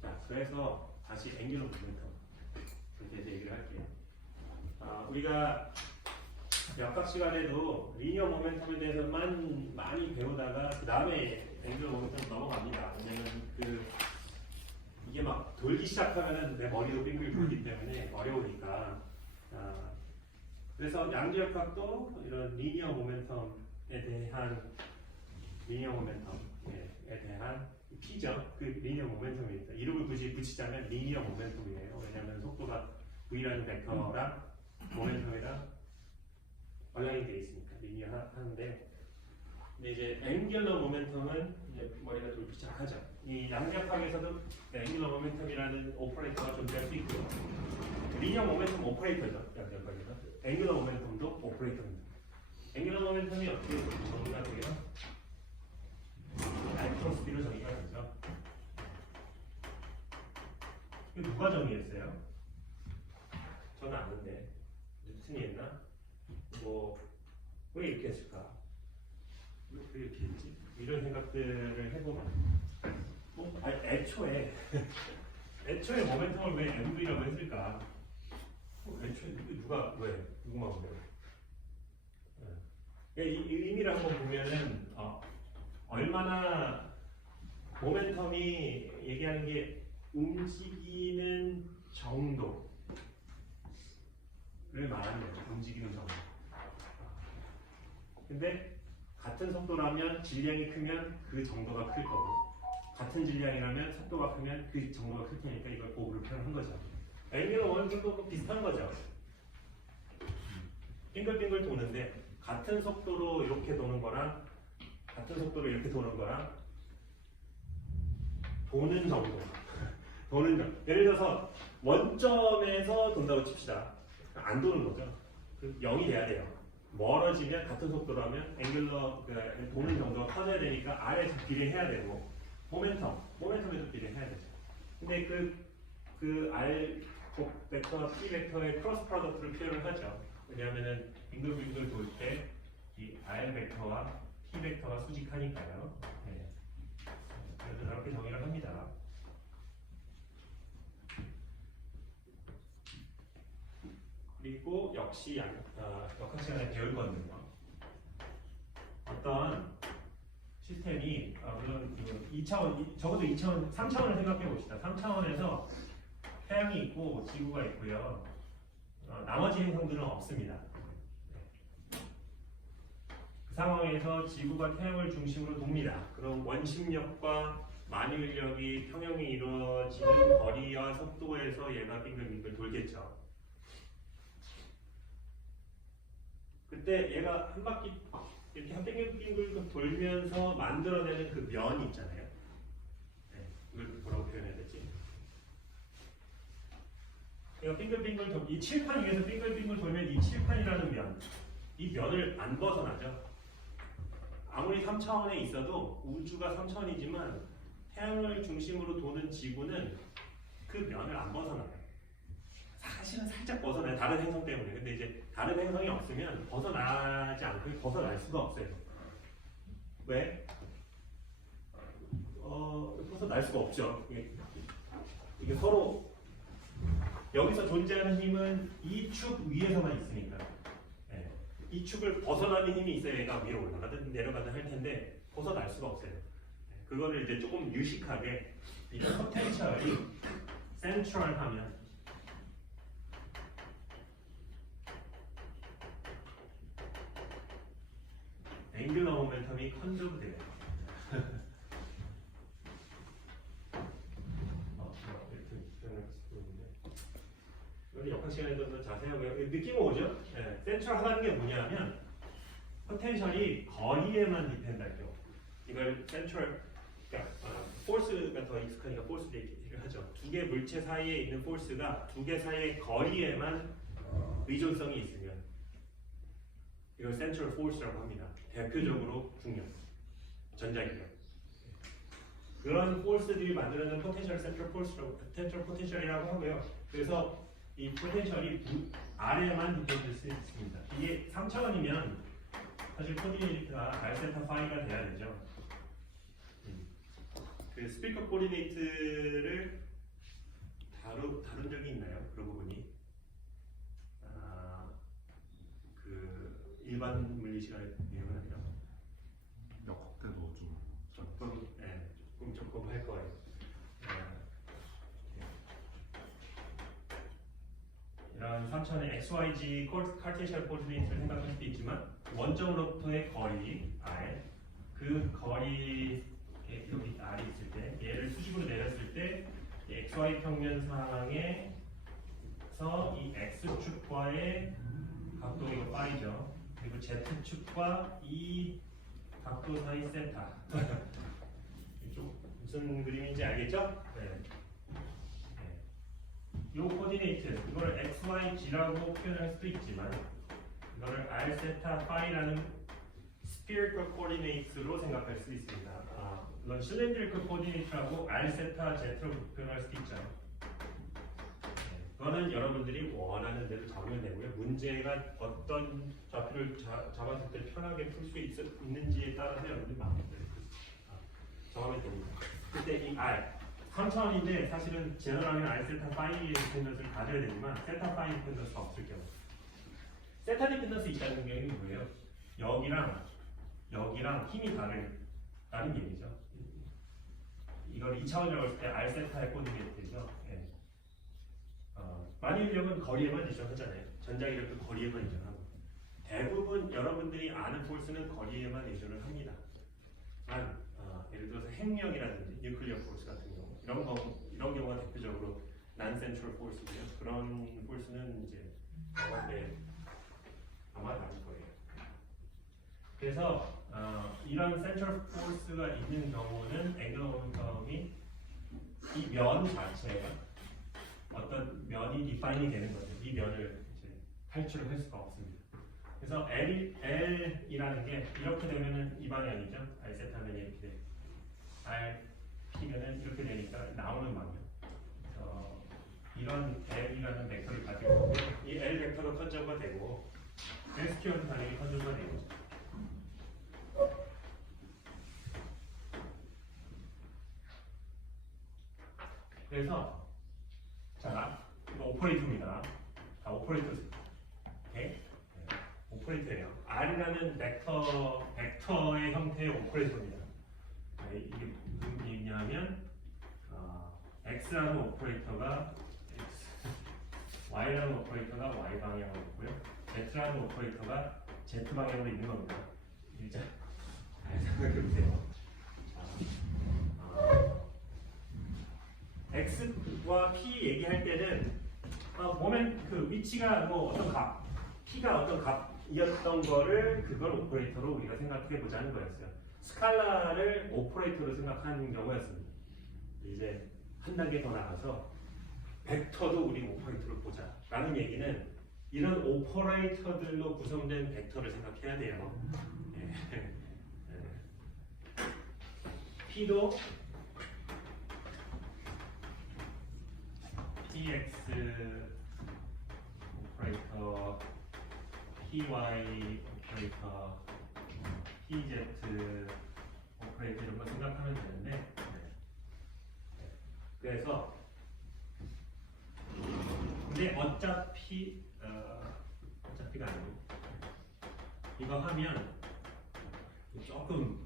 자, 그래서 다시 앵귤러 모멘텀에 대해서 얘기를 할게요. 우리가 역학 시간에도 리니어 모멘텀에 대해서만 많이 배우다가 그 다음에 앵귤러 모멘텀 넘어갑니다. 왜냐면 이게 막 돌기 시작하면은 내 머리도 빙글 돌기 때문에 어려우니까. 그래서 양자역학도 이런 리니어 모멘텀에 대한 P죠. 그 리니어 모멘텀입니다. 이름을 굳이 붙이자면 리니어 모멘텀이에요. 왜냐하면 속도가 V라는 벡터랑 모멘텀이랑 얼라인 되어 있으니까 리니어 하는데, 근데 이제 앵귤러 모멘텀은 이제 머리가 돌기 시작하죠. 이 양자역학에서도 앵귤러 모멘텀이라는 오퍼레이터가 존재할 수 있고요. 리니어 모멘텀 오퍼레이터죠. 양자역학에서 앵귤러 모멘텀도 오퍼레이터입니다. 앵귤러 모멘텀이 어떻게 정의가 되게요? R 플러스 B로 정의가 되죠. 이거 누가 정의했어요? 저는 아는데 뉴턴이 했나? 왜 이렇게 했을까? 왜 이렇게 했지? 이런 생각들을 해보면 애초에 모멘텀을 왜 MV라고 했을까? 애초에 누구만 보면 이 의미를 한번 보면은 얼마나 모멘텀이 얘기하는 게 움직이는 정도를 말하는 거죠. 움직이는 정도. 근데 같은 속도라면 질량이 크면 그 정도가 클 거고 같은 질량이라면 속도가 크면 그 정도가 클 테니까 이걸 곱으로 표현한 거죠. 앵귤러 모멘텀도 비슷한 거죠. 빙글빙글 도는데 같은 속도로 이렇게 도는 거랑 같은 속도로 이렇게 도는 거랑 도는 정도 도는 정도. 예를 들어서 원점에서 돈다고 칩시다. 안 도는 거죠. 0이 돼야 돼요. 멀어지면 같은 속도라면 앵귤러 도는 정도가 커져야 되니까 R에서 비례해야 되고 모멘텀에도 비례해야 되죠. 근데 그 R 벡터와 P 벡터의 크로스 프로덕트를 표현을 하죠. 왜냐하면은 빙글빙글 돌 때 이 R 벡터와 P 벡터가 수직하니까요. 네. 그래서 이렇게 정의를 합니다. 그리고 역시 역학 시간에 배울 건데요. 어떤 시스템이 물론 2차원, 적어도 2차원, 3차원을 생각해 봅시다. 3차원에서 태양이 있고 지구가 있고요. 나머지 행성들은 없습니다. 그 상황에서 지구가 태양을 중심으로 돕니다. 그럼 원심력과 만유인력이 평형이 이루어지는 거리와 속도에서 얘가 빙글빙글 돌겠죠. 그때 얘가 한 바퀴 이렇게 한 빙글빙글 돌면서 만들어내는 그 면이 있잖아요. 네, 이걸 뭐라고 표현해야 되지? 얘가 빙글빙글 이 칠판 위에서 빙글빙글 돌면 이 칠판이라는 면, 이 면을 안 벗어나죠. 아무리 3차원에 있어도 우주가 3차원이지만 태양을 중심으로 도는 지구는 그 면을 안 벗어나요. 사실은 살짝 벗어나요. 다른 행성 때문에. 근데 이제 다른 행성이 없으면 벗어나지 않고 벗어날 수가 없어요. 왜? 벗어날 수가 없죠. 이게 서로 여기서 존재하는 힘은 이 축 위에서만 있으니까. 네. 이 축을 벗어나는 힘이 있어야 얘가 위로 올라가든 내려가든 할 텐데 벗어날 수가 없어요. 네. 그거를 이제 조금 유식하게 이 포텐셜이 센트럴하면 앵귤러 모멘텀이 컨저브 돼요. 여기 역학 시간에도 더 자세하게 느낌 오죠? 네. 센트럴하다는 게 뭐냐면 포텐셜이 거리에만 디펜드하죠. 이걸 센트럴, 그러니까 포스가 더 익숙하니까 포스 얘기를 하죠. 두 개 물체 사이에 있는 포스가 두 개 사이의 거리에만 의존성이 있으면 이걸 센트럴 포스라고 합니다. 대표적으로 중력, 전자기력. 그런 포스들이 만들어낸 포텐셜 센트럴 포스라고, 센트럴 포텐셜이라고 하고요. 그래서 이 포텐셜이 아래에만 디펜드할 수 있습니다. 이게 3차원이면 사실 코디네이트가 알세타 파이가 돼야 되죠. 그 스피커 코디네이트를 다룬 적이 있나요? 그런 부분이? 그 일반 물리 시간에 내용은 아니라 역학 때도 좀 조금 할 거예요. 이런 3차원의 XYG 카르테시안 코디네이트를 생각할 수도 있지만 원점으로부터의 거리 R, 그 거리 여기 R이 있을 때 얘를 수직으로 내렸을 때 XY 평면 상황에서 이 X축과의 각도 이거 파이죠. 그리고 Z축과 이 각도 사이 세타. 이쪽 무슨 그림인지 알겠죠? 네. 이 코디네이트, 이걸 XYG라고 표현할 수도 있지만 이거를 R 세타 파이라는 spherical coordinate로 생각할 수 있습니다. 물론 cylindrical coordinate라고 R 세타 Z로 표현할 수도 있죠. 그거는 여러분들이 원하는 대로 적용되고요. 문제가 어떤 좌표를 잡았을 때 편하게 풀 수 있는지에 따라서 여러분들이 마음대로 정하면 됩니다. 그때 이 R 3차원인데 사실은 제너럴하면 R 세타 파이의 디펜던스를 가져야 되지만 세타 파이 디펜던스가 없을 경우 세타 디펜던스 있다는 게 뭐예요? 여기랑 힘이 다른 얘기죠. 이걸 2차원이라고 했을 때 R 세타의 코디네이트죠. 예. 만유인력은 거리에만 지정하잖아요. 전자기력도 거리에만 지정하고 대부분 여러 여러분들이 아는 폴스는 거리에만 의존을 합니다. 예를 들어서 핵력이라든지 뉴클리어 폴스 같은 경우 이런 경우가 대표적으로 난센트럴 폴스고요. 그런 폴스는 이제 아마 나올 거예요. 그래서 이런 센트럴 폴스가 있는 경우는 앵글러 모멘텀이 이 면 자체가 어떤 면이 디파인이 되는 거죠. 이 면을 이제 탈출을 할 수가 없습니다. 그래서 L이라는 게 이렇게 되면은 이 방향이죠. R 세트하면 이렇게 돼. R P면은 이렇게 되니까 나오는 방향. 그래서 이런 L이라는 벡터를 가지고 이 L 벡터가 컨저브가 되고 SQ도 당연히 컨저브가 되고. 그래서 자 이거 오퍼레이터입니다. 자 오퍼레이터. 오케이. 오퍼레이터예요. R이라는 벡터의 형태의 오퍼레이터입니다. 이게 무슨 얘기냐면 X라는 오퍼레이터가 X, Y라는 오퍼레이터가 Y 방향으로 있고요. Z라는 오퍼레이터가 Z 방향으로 있는 겁니다. 일자 잘 생각해보세요. X와 P 얘기할 때는 보면 그 위치가 뭐 어떤 값, P가 어떤 값이었던 거를 그걸 오퍼레이터로 우리가 생각해 보자는 거였어요. 스칼라를 오퍼레이터로 생각하는 경우였습니다. 이제 한 단계 더 나가서 벡터도 우리 오퍼레이터로 보자라는 얘기는 이런 오퍼레이터들로 구성된 벡터를 생각해야 돼요. P도 px 오퍼레이터, py 오퍼레이터, pz 오퍼레이터 이런 거 생각하면 되는데 그래서 근데 어차피가 아니고 이거 하면 조금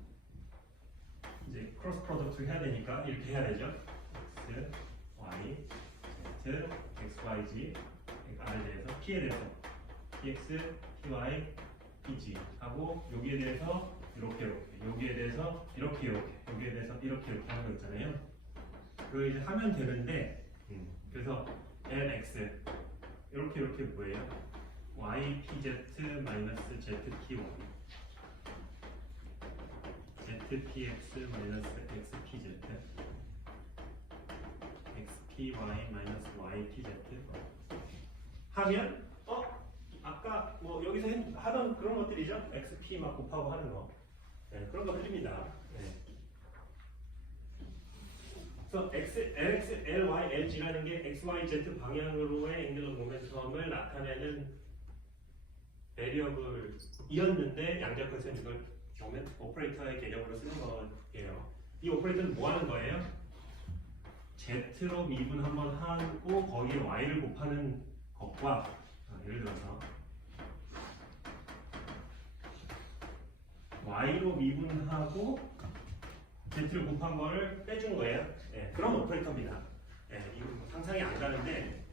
이제 크로스 프로덕트 해야 되니까 이렇게 해야 되죠. x, y, z, x, y, z R에 대해서 p에 대해서 px, py, pg 하고 여기에 대해서 이렇게 여기에 대해서 이렇게 여기에 대해서 이렇게 하는 거 있잖아요. 그거 이제 하면 되는데 그래서 lx 이렇게 뭐예요? y pz 마이너스 z py z px 마이너스 x pz x py 마이너스 y pz 하면 아까 뭐 여기서 하던 그런 것들이죠. x p 막 곱하고 하는 거 그런 것들입니다. 그래서 LX, LY, LG라는 게 X, Y, Z 방향으로의 앵글러 모멘텀을 나타내는 베리어블이었는데 양자역에서 이걸 오퍼레이터의 개념으로 쓰는 거예요. 이 오퍼레이터는 뭐 하는 거예요? Z로 미분 한번 하고 거기에 Y를 곱하는 것과 예를 들어서 Y로 미분하고 Z를 곱한 거를 빼준 거예요. 그런 오퍼레이터입니다. 이거 상상이 안 가는데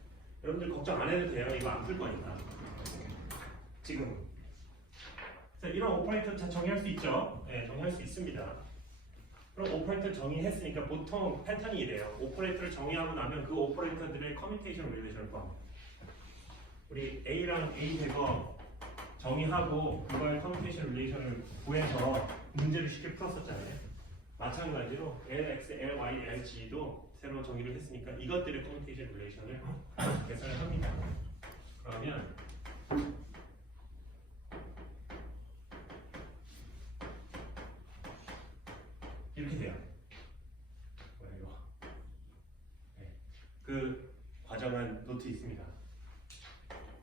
여러분들 걱정 안 해도 돼요. 이거 안 풀 거니까. 지금 그래서 이런 오퍼레이터 다 정의할 수 있죠. 정의할 수 있습니다. 그럼 오퍼레이터 정의했으니까 보통 패턴이 이래요. 오퍼레이터를 정의하고 나면 그 오퍼레이터들의 커뮤니케이션 릴레이션을 구합니다. 우리 A랑 A 제거 정의하고 그거의 커뮤니케이션 릴레이션을 구해서 문제를 쉽게 풀었었잖아요. 마찬가지로 LX, LY, LG도 새로 정의를 했으니까 이것들의 커뮤니케이션 릴레이션을 계산을 합니다. 그러면 이렇게 돼요. 이거. 그 과정은 노트 있습니다.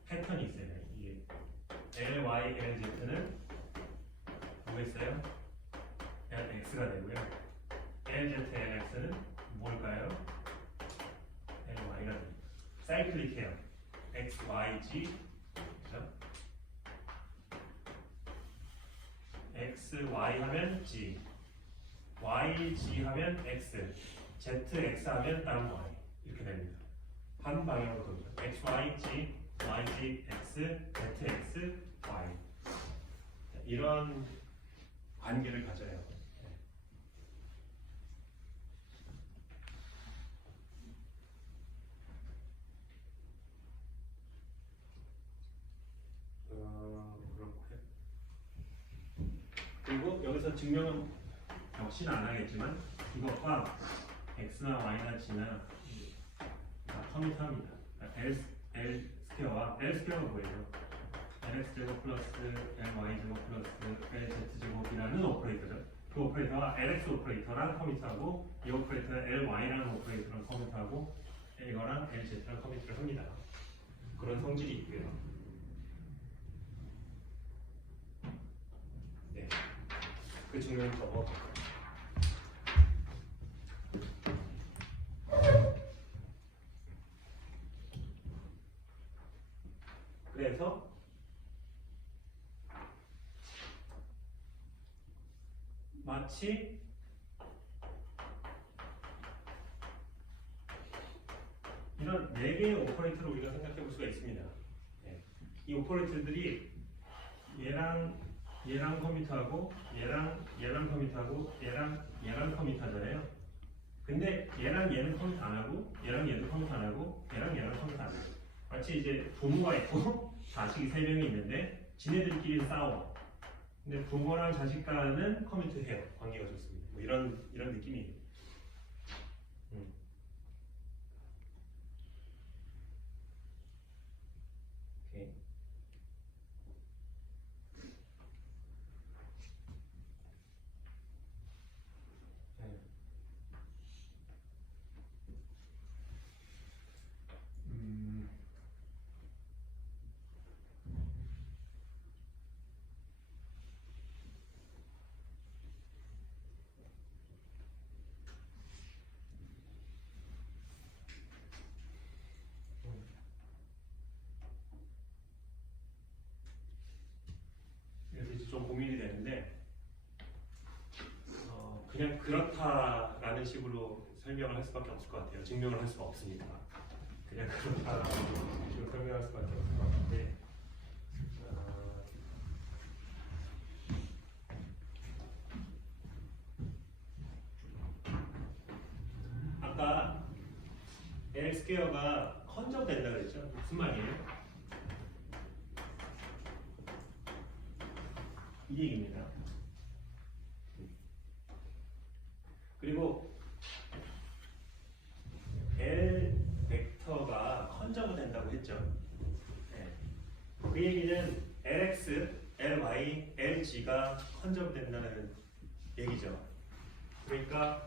패턴이 있어요. 이게 LY, LZ는 뭐겠어요? LX가 되고요. LZ, LX는 뭘까요? LY가 됩니다. 사이클릭해요. X, Y, G 그렇죠? X, Y 하면 G Y, G 하면 X Z, X 하면 다음 Y 이렇게 됩니다. 한 방향으로 돕니다. X, Y, G, Y, G, X, Z, X, Y 이런 관계를 가져요. 그렇고요. 그리고 여기서 증명은 역시는 안 하겠지만 이것과 x나 y나 g나 다 커밋합니다. L 스퀘어와 L 스퀘어가 뭐예요? LX 제곱 플러스 LY 제곱 플러스 LZ 제곱이라는 오퍼레이터죠. 그 오퍼레이터가 LX 오퍼레이터랑 커밋하고 이 오퍼레이터는 LY라는 오퍼레이터랑 커밋하고 이거랑 LZ랑 커밋을 합니다. 그런 성질이 있고요. 네, 그 증명은 저거. 그래서 마치 이런 4개의 오퍼레이터를 우리가 생각해 볼 수가 있습니다. 네. 이 오퍼레이터들이 얘랑 커밋하고 얘랑 커밋하고 얘랑 커밋하잖아요. 근데 얘는 커밋 안 하고 얘도 커밋 안 하고 얘랑 커밋 안 해요. 마치 이제 부모가 있고 자식이 3명이 있는데 지네들끼리 싸워. 근데 부모랑 자식 간은 커밋해요. 관계가 좋습니다. 뭐 이런 느낌이에요. 오케이. 네. 그래서 이제 좀 고민이 되는데 그냥 그렇다라는 식으로 설명을 할 수밖에 없을 것 같아요. 증명을 할 수가 없으니까 그냥 그렇다라는 식으로 설명할 수밖에 없을 것 같은데 아까 L 스퀘어가 컨저브 된다 그랬죠? 무슨 말이에요? 이 얘기입니다. 그리고 L 벡터가 컨저브 된다고 했죠. 네. 그 얘기는 LX, LY, LG가 컨저브 된다는 얘기죠. 그러니까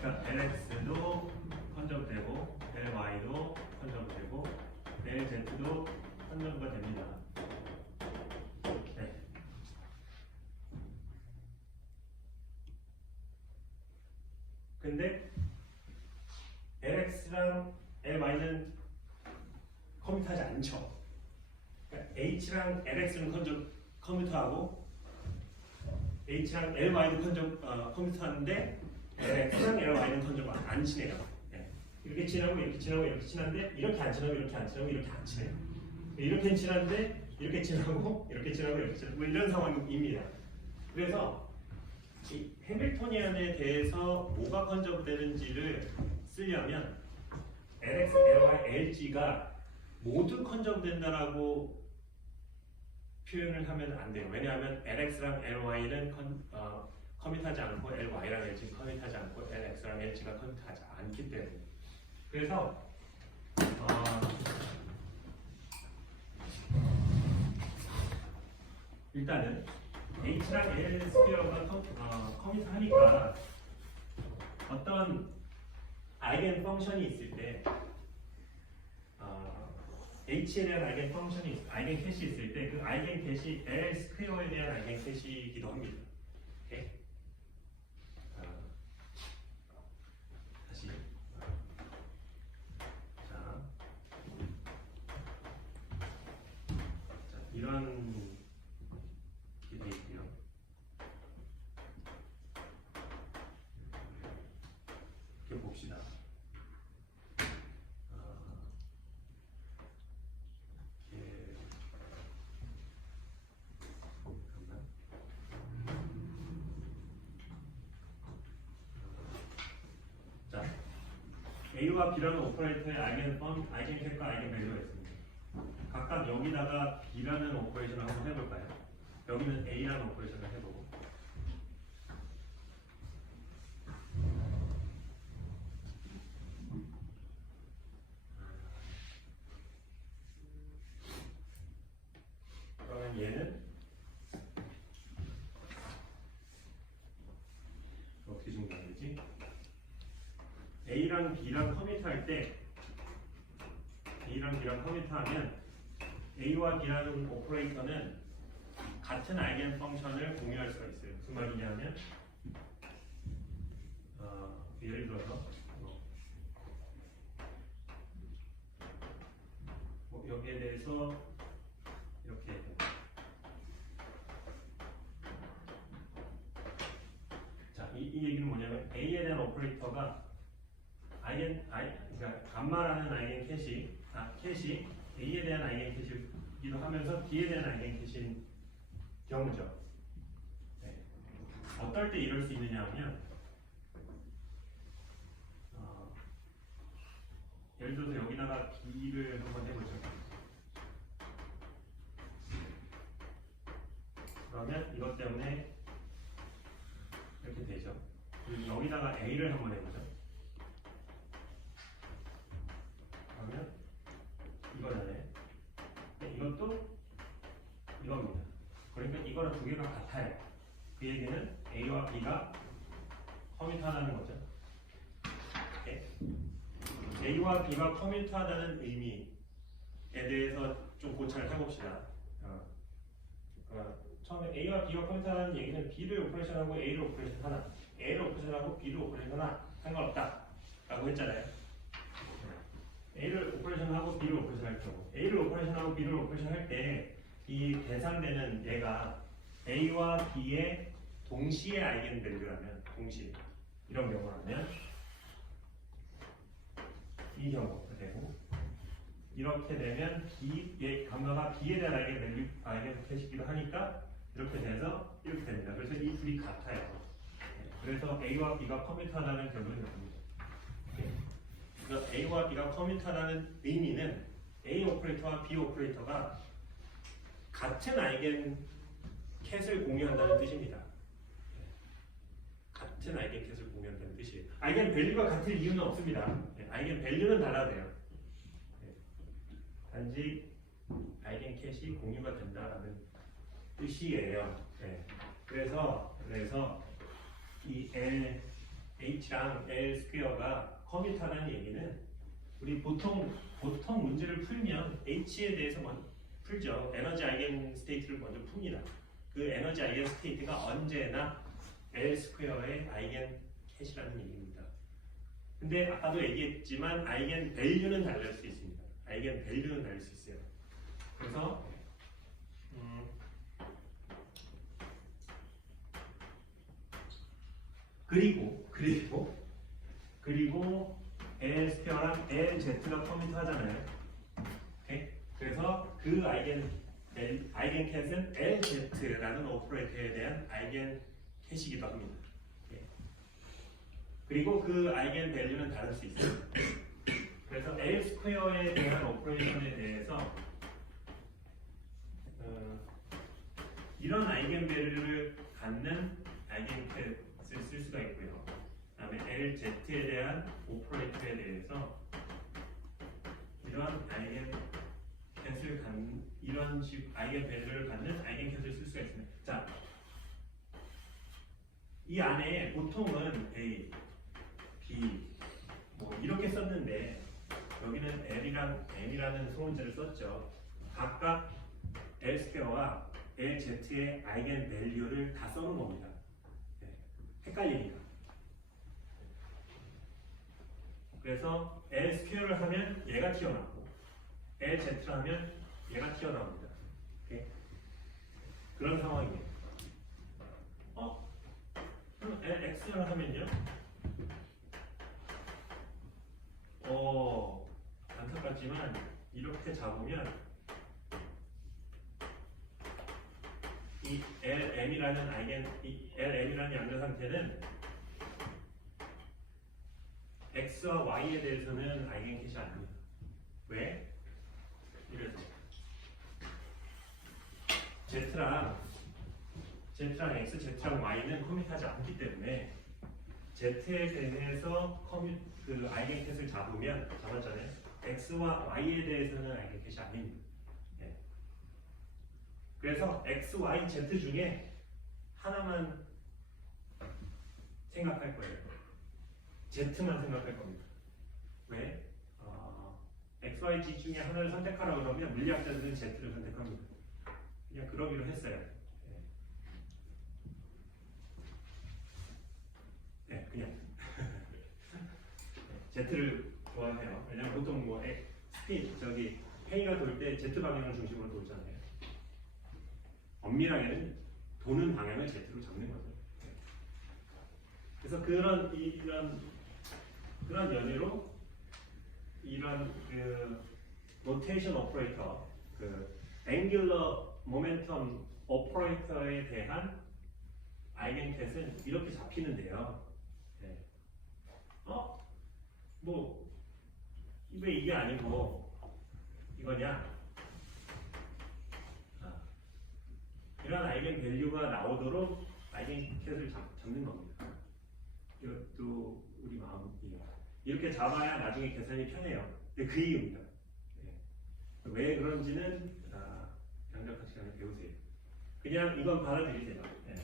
LX도 컨저브 되고 LY도 컨저브 되고 LZ도 컨저브가 됩니다. 네. 근데 LX랑 LY는 커밋하지 않죠. 그러니까 H랑 LX는 커밋하고 H랑 LY도 커밋하는데 LX랑 LY는 컨저브 안 친해요. 네. 이렇게 친하고 이렇게 친하고 이렇게 친한데 이렇게 안 친하고 이렇게 안 친하고 이렇게 안 친해요. 이렇게 친한데 이렇게 친하고 이렇게 친하고 이렇게 친하고 뭐 이런 상황입니다. 그래서 이 해밀토니안에 대해서 뭐가 컨저브 되는지를 쓰려면 LX, LY, LG가 모두 컨저브 된다라고 표현을 하면 안 돼요. 왜냐하면 LX랑 LY는 커밋하지 않고 LY랑 LG는 커밋하지 않고 LX랑 LG가 커밋하지 않기 때문에. 그래서 일단은 H랑 L 스퀘어가 커밋하니까 어떤 아이겐 펑션이 있을 때 H에 대한 아이겐 펑션이 아이겐 캐시 있을 때 그 아이겐 캐시 L 스퀘어에 대한 아이겐 캐시이기도 합니다. 오케이? 다시 자, 이런 게 되어 있고요. 이렇게 봅시다. 이렇게 A와 B라는 오퍼레이터의 아이겐캡과 아이겐밸류가 있습니다. 각각 여기다가 B라는 오퍼레이션을 한번 해볼까요? 여기는 A라는 오퍼레이션을 해보고 그러면 얘는 어떻게 정리하지? A랑 B랑 커미트할 때 A랑 B랑 커미트하면 A와 B라는 오퍼레이터는 같은 아이겐 펑션을 공유할 수가 있어요. 무슨 말이냐면 예를 들어서 여기에 대해서 이렇게 자, 이 얘기는 뭐냐면 A에 대한 오퍼레이터가 그러니까 감마라는 아이겐 캣이 A에 대한 아이겐 캣이기도 하면서 B에 대한 아이겐 캣인 경우죠. 네. 어떨 때 이럴 수 있느냐 하면 예를 들어서 여기다가 B를 한번 해보죠. 그러면 이것 때문에 이렇게 되죠. 그리고 여기다가 A를 한번 해보죠. 그러면 이거잖아요. 이것도 이겁니다. 그러니까 이거랑 두 개가 같아요. 그 얘기는 A와 B가 커뮤트하다는 거죠. 네? A와 B가 커뮤트하다는 의미에 대해서 좀 고찰을 해봅시다. 처음에 A와 B가 커뮤트하다는 얘기는 B를 오퍼레이션하고 A를 오퍼레이션하나, A를 오퍼레이션하고 B를 오퍼레이션하나 상관없다 라고 했잖아요. A를 오퍼레이션하고 B를 오퍼레이션할 경우 A를 오퍼레이션하고 B를 오퍼레이션할 때 이 대상되는 얘가 A와 B의 동시에 아이겐밸류라면 동시에 이런 경우라면 이 경우가 되고 이렇게 되면 B의 감마가 B에 대한 아이겐캐시기도 하니까 이렇게 돼서 이렇게 됩니다. 그래서 이 둘이 같아요. 그래서 A와 B가 커뮤트하다는 결론이 나옵니다. 그래서 A와 B가 커뮤트하다는 의미는 A 오퍼레이터와 B 오퍼레이터가 같은 아이겐 캣을 공유한다는 뜻입니다. 같은 아이겐 캣을 공유한다는 뜻이에요. 아이겐 밸류가 같을 이유는 없습니다. 아이겐 밸류는 달라도 돼요. 단지 아이겐 캣이 공유가 된다라는 뜻이에요. 그래서 이 H랑 L 스퀘어가 커뮤트하다는 얘기는 우리 보통 문제를 풀면 H에 대해서 먼저 풀죠. 에너지 아이겐 스테이트를 먼저 풉니다. 그 에너지 아이겐 스테이트가 언제나 L 스퀘어의 아이겐 캣이라는 얘기입니다. 근데 아까도 얘기했지만 아이겐 밸류는 다를 수 있습니다. 아이겐 밸류는 다를 수 있어요. 그래서 그리고 L 스퀘어랑 L Z가 커뮤트 하잖아요. 오케이? 그래서 그 아이겐 캣은 L Z라는 오퍼레이터에 대한 아이겐 캣이기도 합니다. 오케이? 그리고 그 아이겐 밸류는 다를 수 있어요. 그래서 L 스퀘어에 대한 오퍼레이션에 대해서 이런 아이겐 밸류를 갖는 아이겐 캣을 쓸 수가 있고요. 그다음에 LZ에 대한 오퍼레이터에 대해서 이런 아이겐 캣을 갖는 이런 식 아이겐 밸류를 갖는 아이겐 캣을 쓸 수가 있습니다. 자, 이 안에 보통은 A, B 뭐 이렇게 썼는데 여기는 L이랑 M이라는 소문제를 썼죠. 각각 L 스퀘어와 LZ의 아이겐 밸류를 다 써놓은 겁니다. 헷갈리니까. 그래서 L 스퀘어를 하면 얘가 튀어나오고 LZ를 하면 얘가 튀어나옵니다. 오케이? 그런 상황이에요. 그럼 X를 하면요? 안타깝지만 이렇게 잡으면 이 LM이라는 양자 상태는 X x와 y에 대해서는 아이겐캐시 아닙니다. 왜? 이래서 z랑 x, z랑 y는 커밋하지 않기 때문에 z에 대해서 그 아이겐캐스를 잡았잖아요. x와 y에 대해서는 아이겐캐시 아닙니다. 네. 그래서 x, y, z 중에 하나만 생각할 거예요. z만 생각할 겁니다. 왜? x, y, z 중에 하나를 선택하라 그러면 물리학자들은 z를 선택합니다. 그냥 그러기로 했어요. 네, 그냥 Z를 좋아해요. 왜냐면 보통 뭐 팽이가 돌 때 Z 방향을 중심으로 돌잖아요. 엄밀하게는 도는 방향을 Z로 잡는 거죠. 그래서 그런 연유로 이런 그 로테이션 오퍼레이터, 그 앵귤러 모멘텀 오퍼레이터에 대한 아이겐캐스는 이렇게 잡히는데요. 네. 뭐 왜 이게 아니고 이거냐? 이런 아이겐 밸류가 나오도록 아이겐캐스를 잡는 겁니다. 이것도 우리 마음이에요. 이렇게 잡아야 나중에 계산이 편해요. 근데 그 이유입니다. 네. 왜 그런지는 양력학 시간에 배우세요. 그냥 이건 받아들이세요. 네.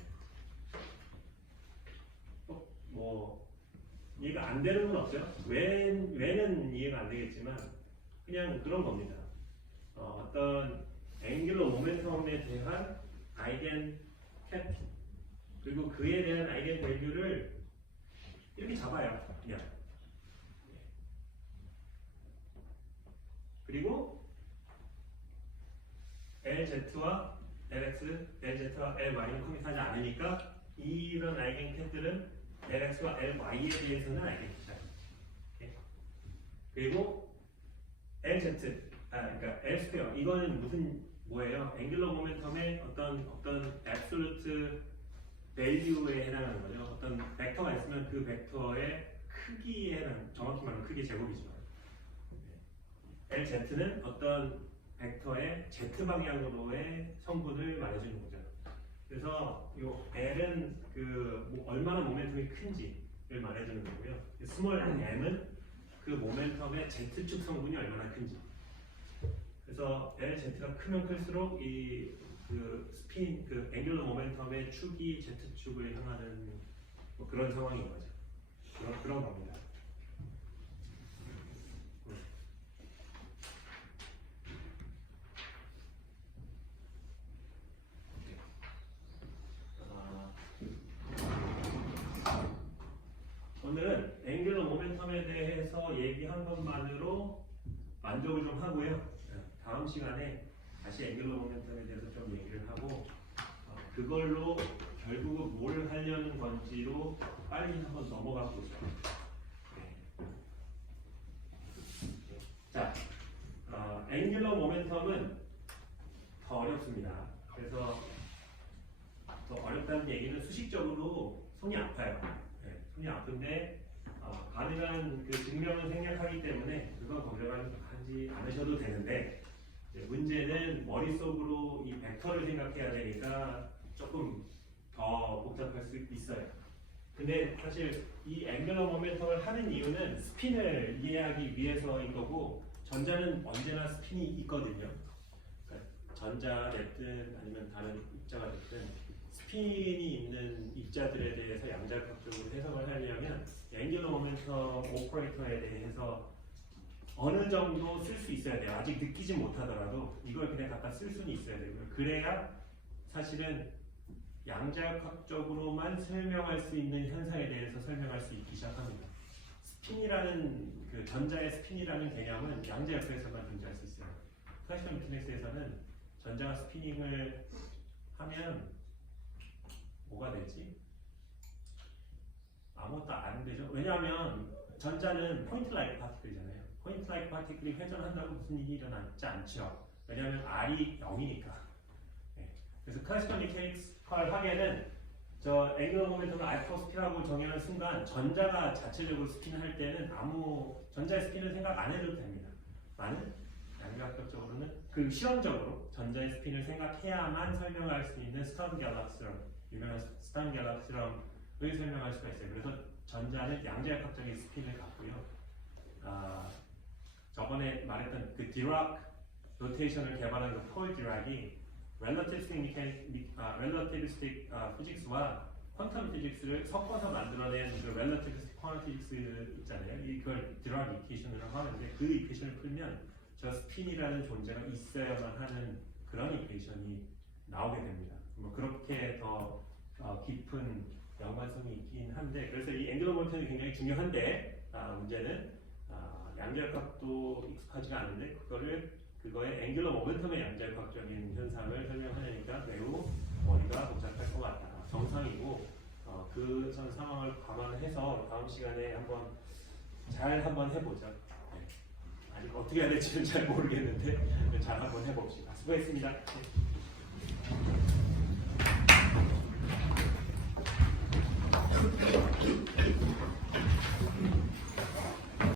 뭐 이해가 안 되는 건 없죠. 왜는 이해가 안 되겠지만 그냥 그런 겁니다. 어떤 앵귤러 모멘텀에 대한 아이겐 캡 그리고 그에 대한 아이겐 밸류를 이렇게 잡아요. 그냥. 그리고 LZ와 LX, LZ와 LY는 커밋하지 않으니까 이런 아이겐 캡들은 LX와 LY에 대해서는 알겠죠. 그리고 LZ, 그러니까 L 스퀘어 이거는 뭐예요? 앵귤러 모멘텀의 어떤 absolute value에 해당하는 거죠. 어떤 벡터가 있으면 그 벡터의 크기에 정확히 말하면 크기 제곱이죠. LZ는 어떤 벡터의 Z 방향으로의 성분을 말해주는 거죠. 그래서 이 L은 얼마나 모멘텀이 큰지를 말해주는 거고요. 스몰 m은 그 모멘텀의 Z축 성분이 얼마나 큰지. 그래서 LZ가 크면 클수록 스핀, 앵귤러 모멘텀의 축이 Z축을 향하는 뭐 그런 상황인 거죠. 그런 겁니다. 오늘은 앵귤러 모멘텀에 대해서 얘기한 것만으로 만족을 좀 하고요. 다음 시간에 다시 앵귤러 모멘텀에 대해서 좀 얘기를 하고 그걸로 결국 뭘 하려는 건지로 빨리 한번 넘어가 보죠. 자, 앵귤러 모멘텀은 더 어렵습니다. 그래서 더 어렵다는 얘기는 수식적으로 손이 아파요. 손이 아픈데 가능한 그 증명을 생략하기 때문에 그거 걱정하지 않으셔도 되는데 문제는 머릿속으로 이 벡터를 생각해야 되니까 조금 더 복잡할 수 있어요. 근데 사실 이 앵귤러 모멘텀을 하는 이유는 스핀을 이해하기 위해서인 거고 전자는 언제나 스핀이 있거든요. 그러니까 전자가 됐든 아니면 다른 입자가 됐든 스핀이 있는 입자들에 대해서 양자역학적으로 해석을 하려면 앵귤러 모멘텀 오퍼레이터에 대해서 어느 정도 쓸 수 있어야 돼요. 아직 느끼지 못하더라도 이걸 그냥 갖다 쓸 수는 있어야 되고요. 그래야 사실은 양자역학적으로만 설명할 수 있는 현상에 대해서 설명할 수 있기 시작합니다. 스핀이라는 전자의 스핀이라는 개념은 양자역학에서만 존재할 수 있어요. 클래시컬 미케닉스에서는 전자가 스피닝을 하면 뭐가 되지? 아무것도 안 되죠. 왜냐하면 전자는 포인트 라이크 파티클이잖아요. 포인트 라이크 파티클이 회전한다고 무슨 일이 일어나지 않죠. 왜냐하면 R이 0이니까. 그래서 클래시컬 미케닉스 하게는 저 앵귤러 모멘텀을 알파 스피라고 정의하는 순간 전자가 자체적으로 스핀할 때는 아무 전자의 스핀을 생각 안 해도 됩니다. 나는 양자학적으로는 그 실험적으로 전자의 스핀을 생각해야만 설명할 수 있는 스턴 갤럭시럼, 유명한 스턴 갤럭시럼을 설명할 수가 있어요. 그래서 전자는 양자역학적인 스핀을 갖고요. 저번에 말했던 그 디락 로테이션을 개발한 그 폴 디락이 relativistic physics와 퀀텀 피직스를 섞어서 만들어낸 그 relativistic quantum physics 있잖아요. 이걸 디락 이퀘이션이라고 하는데 그 이퀘이션을 풀면 저 스핀이라는 존재가 있어야만 하는 그런 이퀘이션이 나오게 됩니다. 뭐 그렇게 더 깊은 연관성이 있긴 한데 그래서 이 앵귤러 모멘텀이 굉장히 중요한데 문제는 양자역학도 익숙하지가 않은데 그거의 앵귤러 모멘텀의 양자역학적인 현상을 설명하려니까 매우 머리가 복잡할 것 같다. 정상이고 그 전 상황을 감안해서 다음 시간에 한번 해보죠. 네. 아직 어떻게 해야 될지는 잘 모르겠는데 잘 한번 해봅시다. 수고했습니다. 네.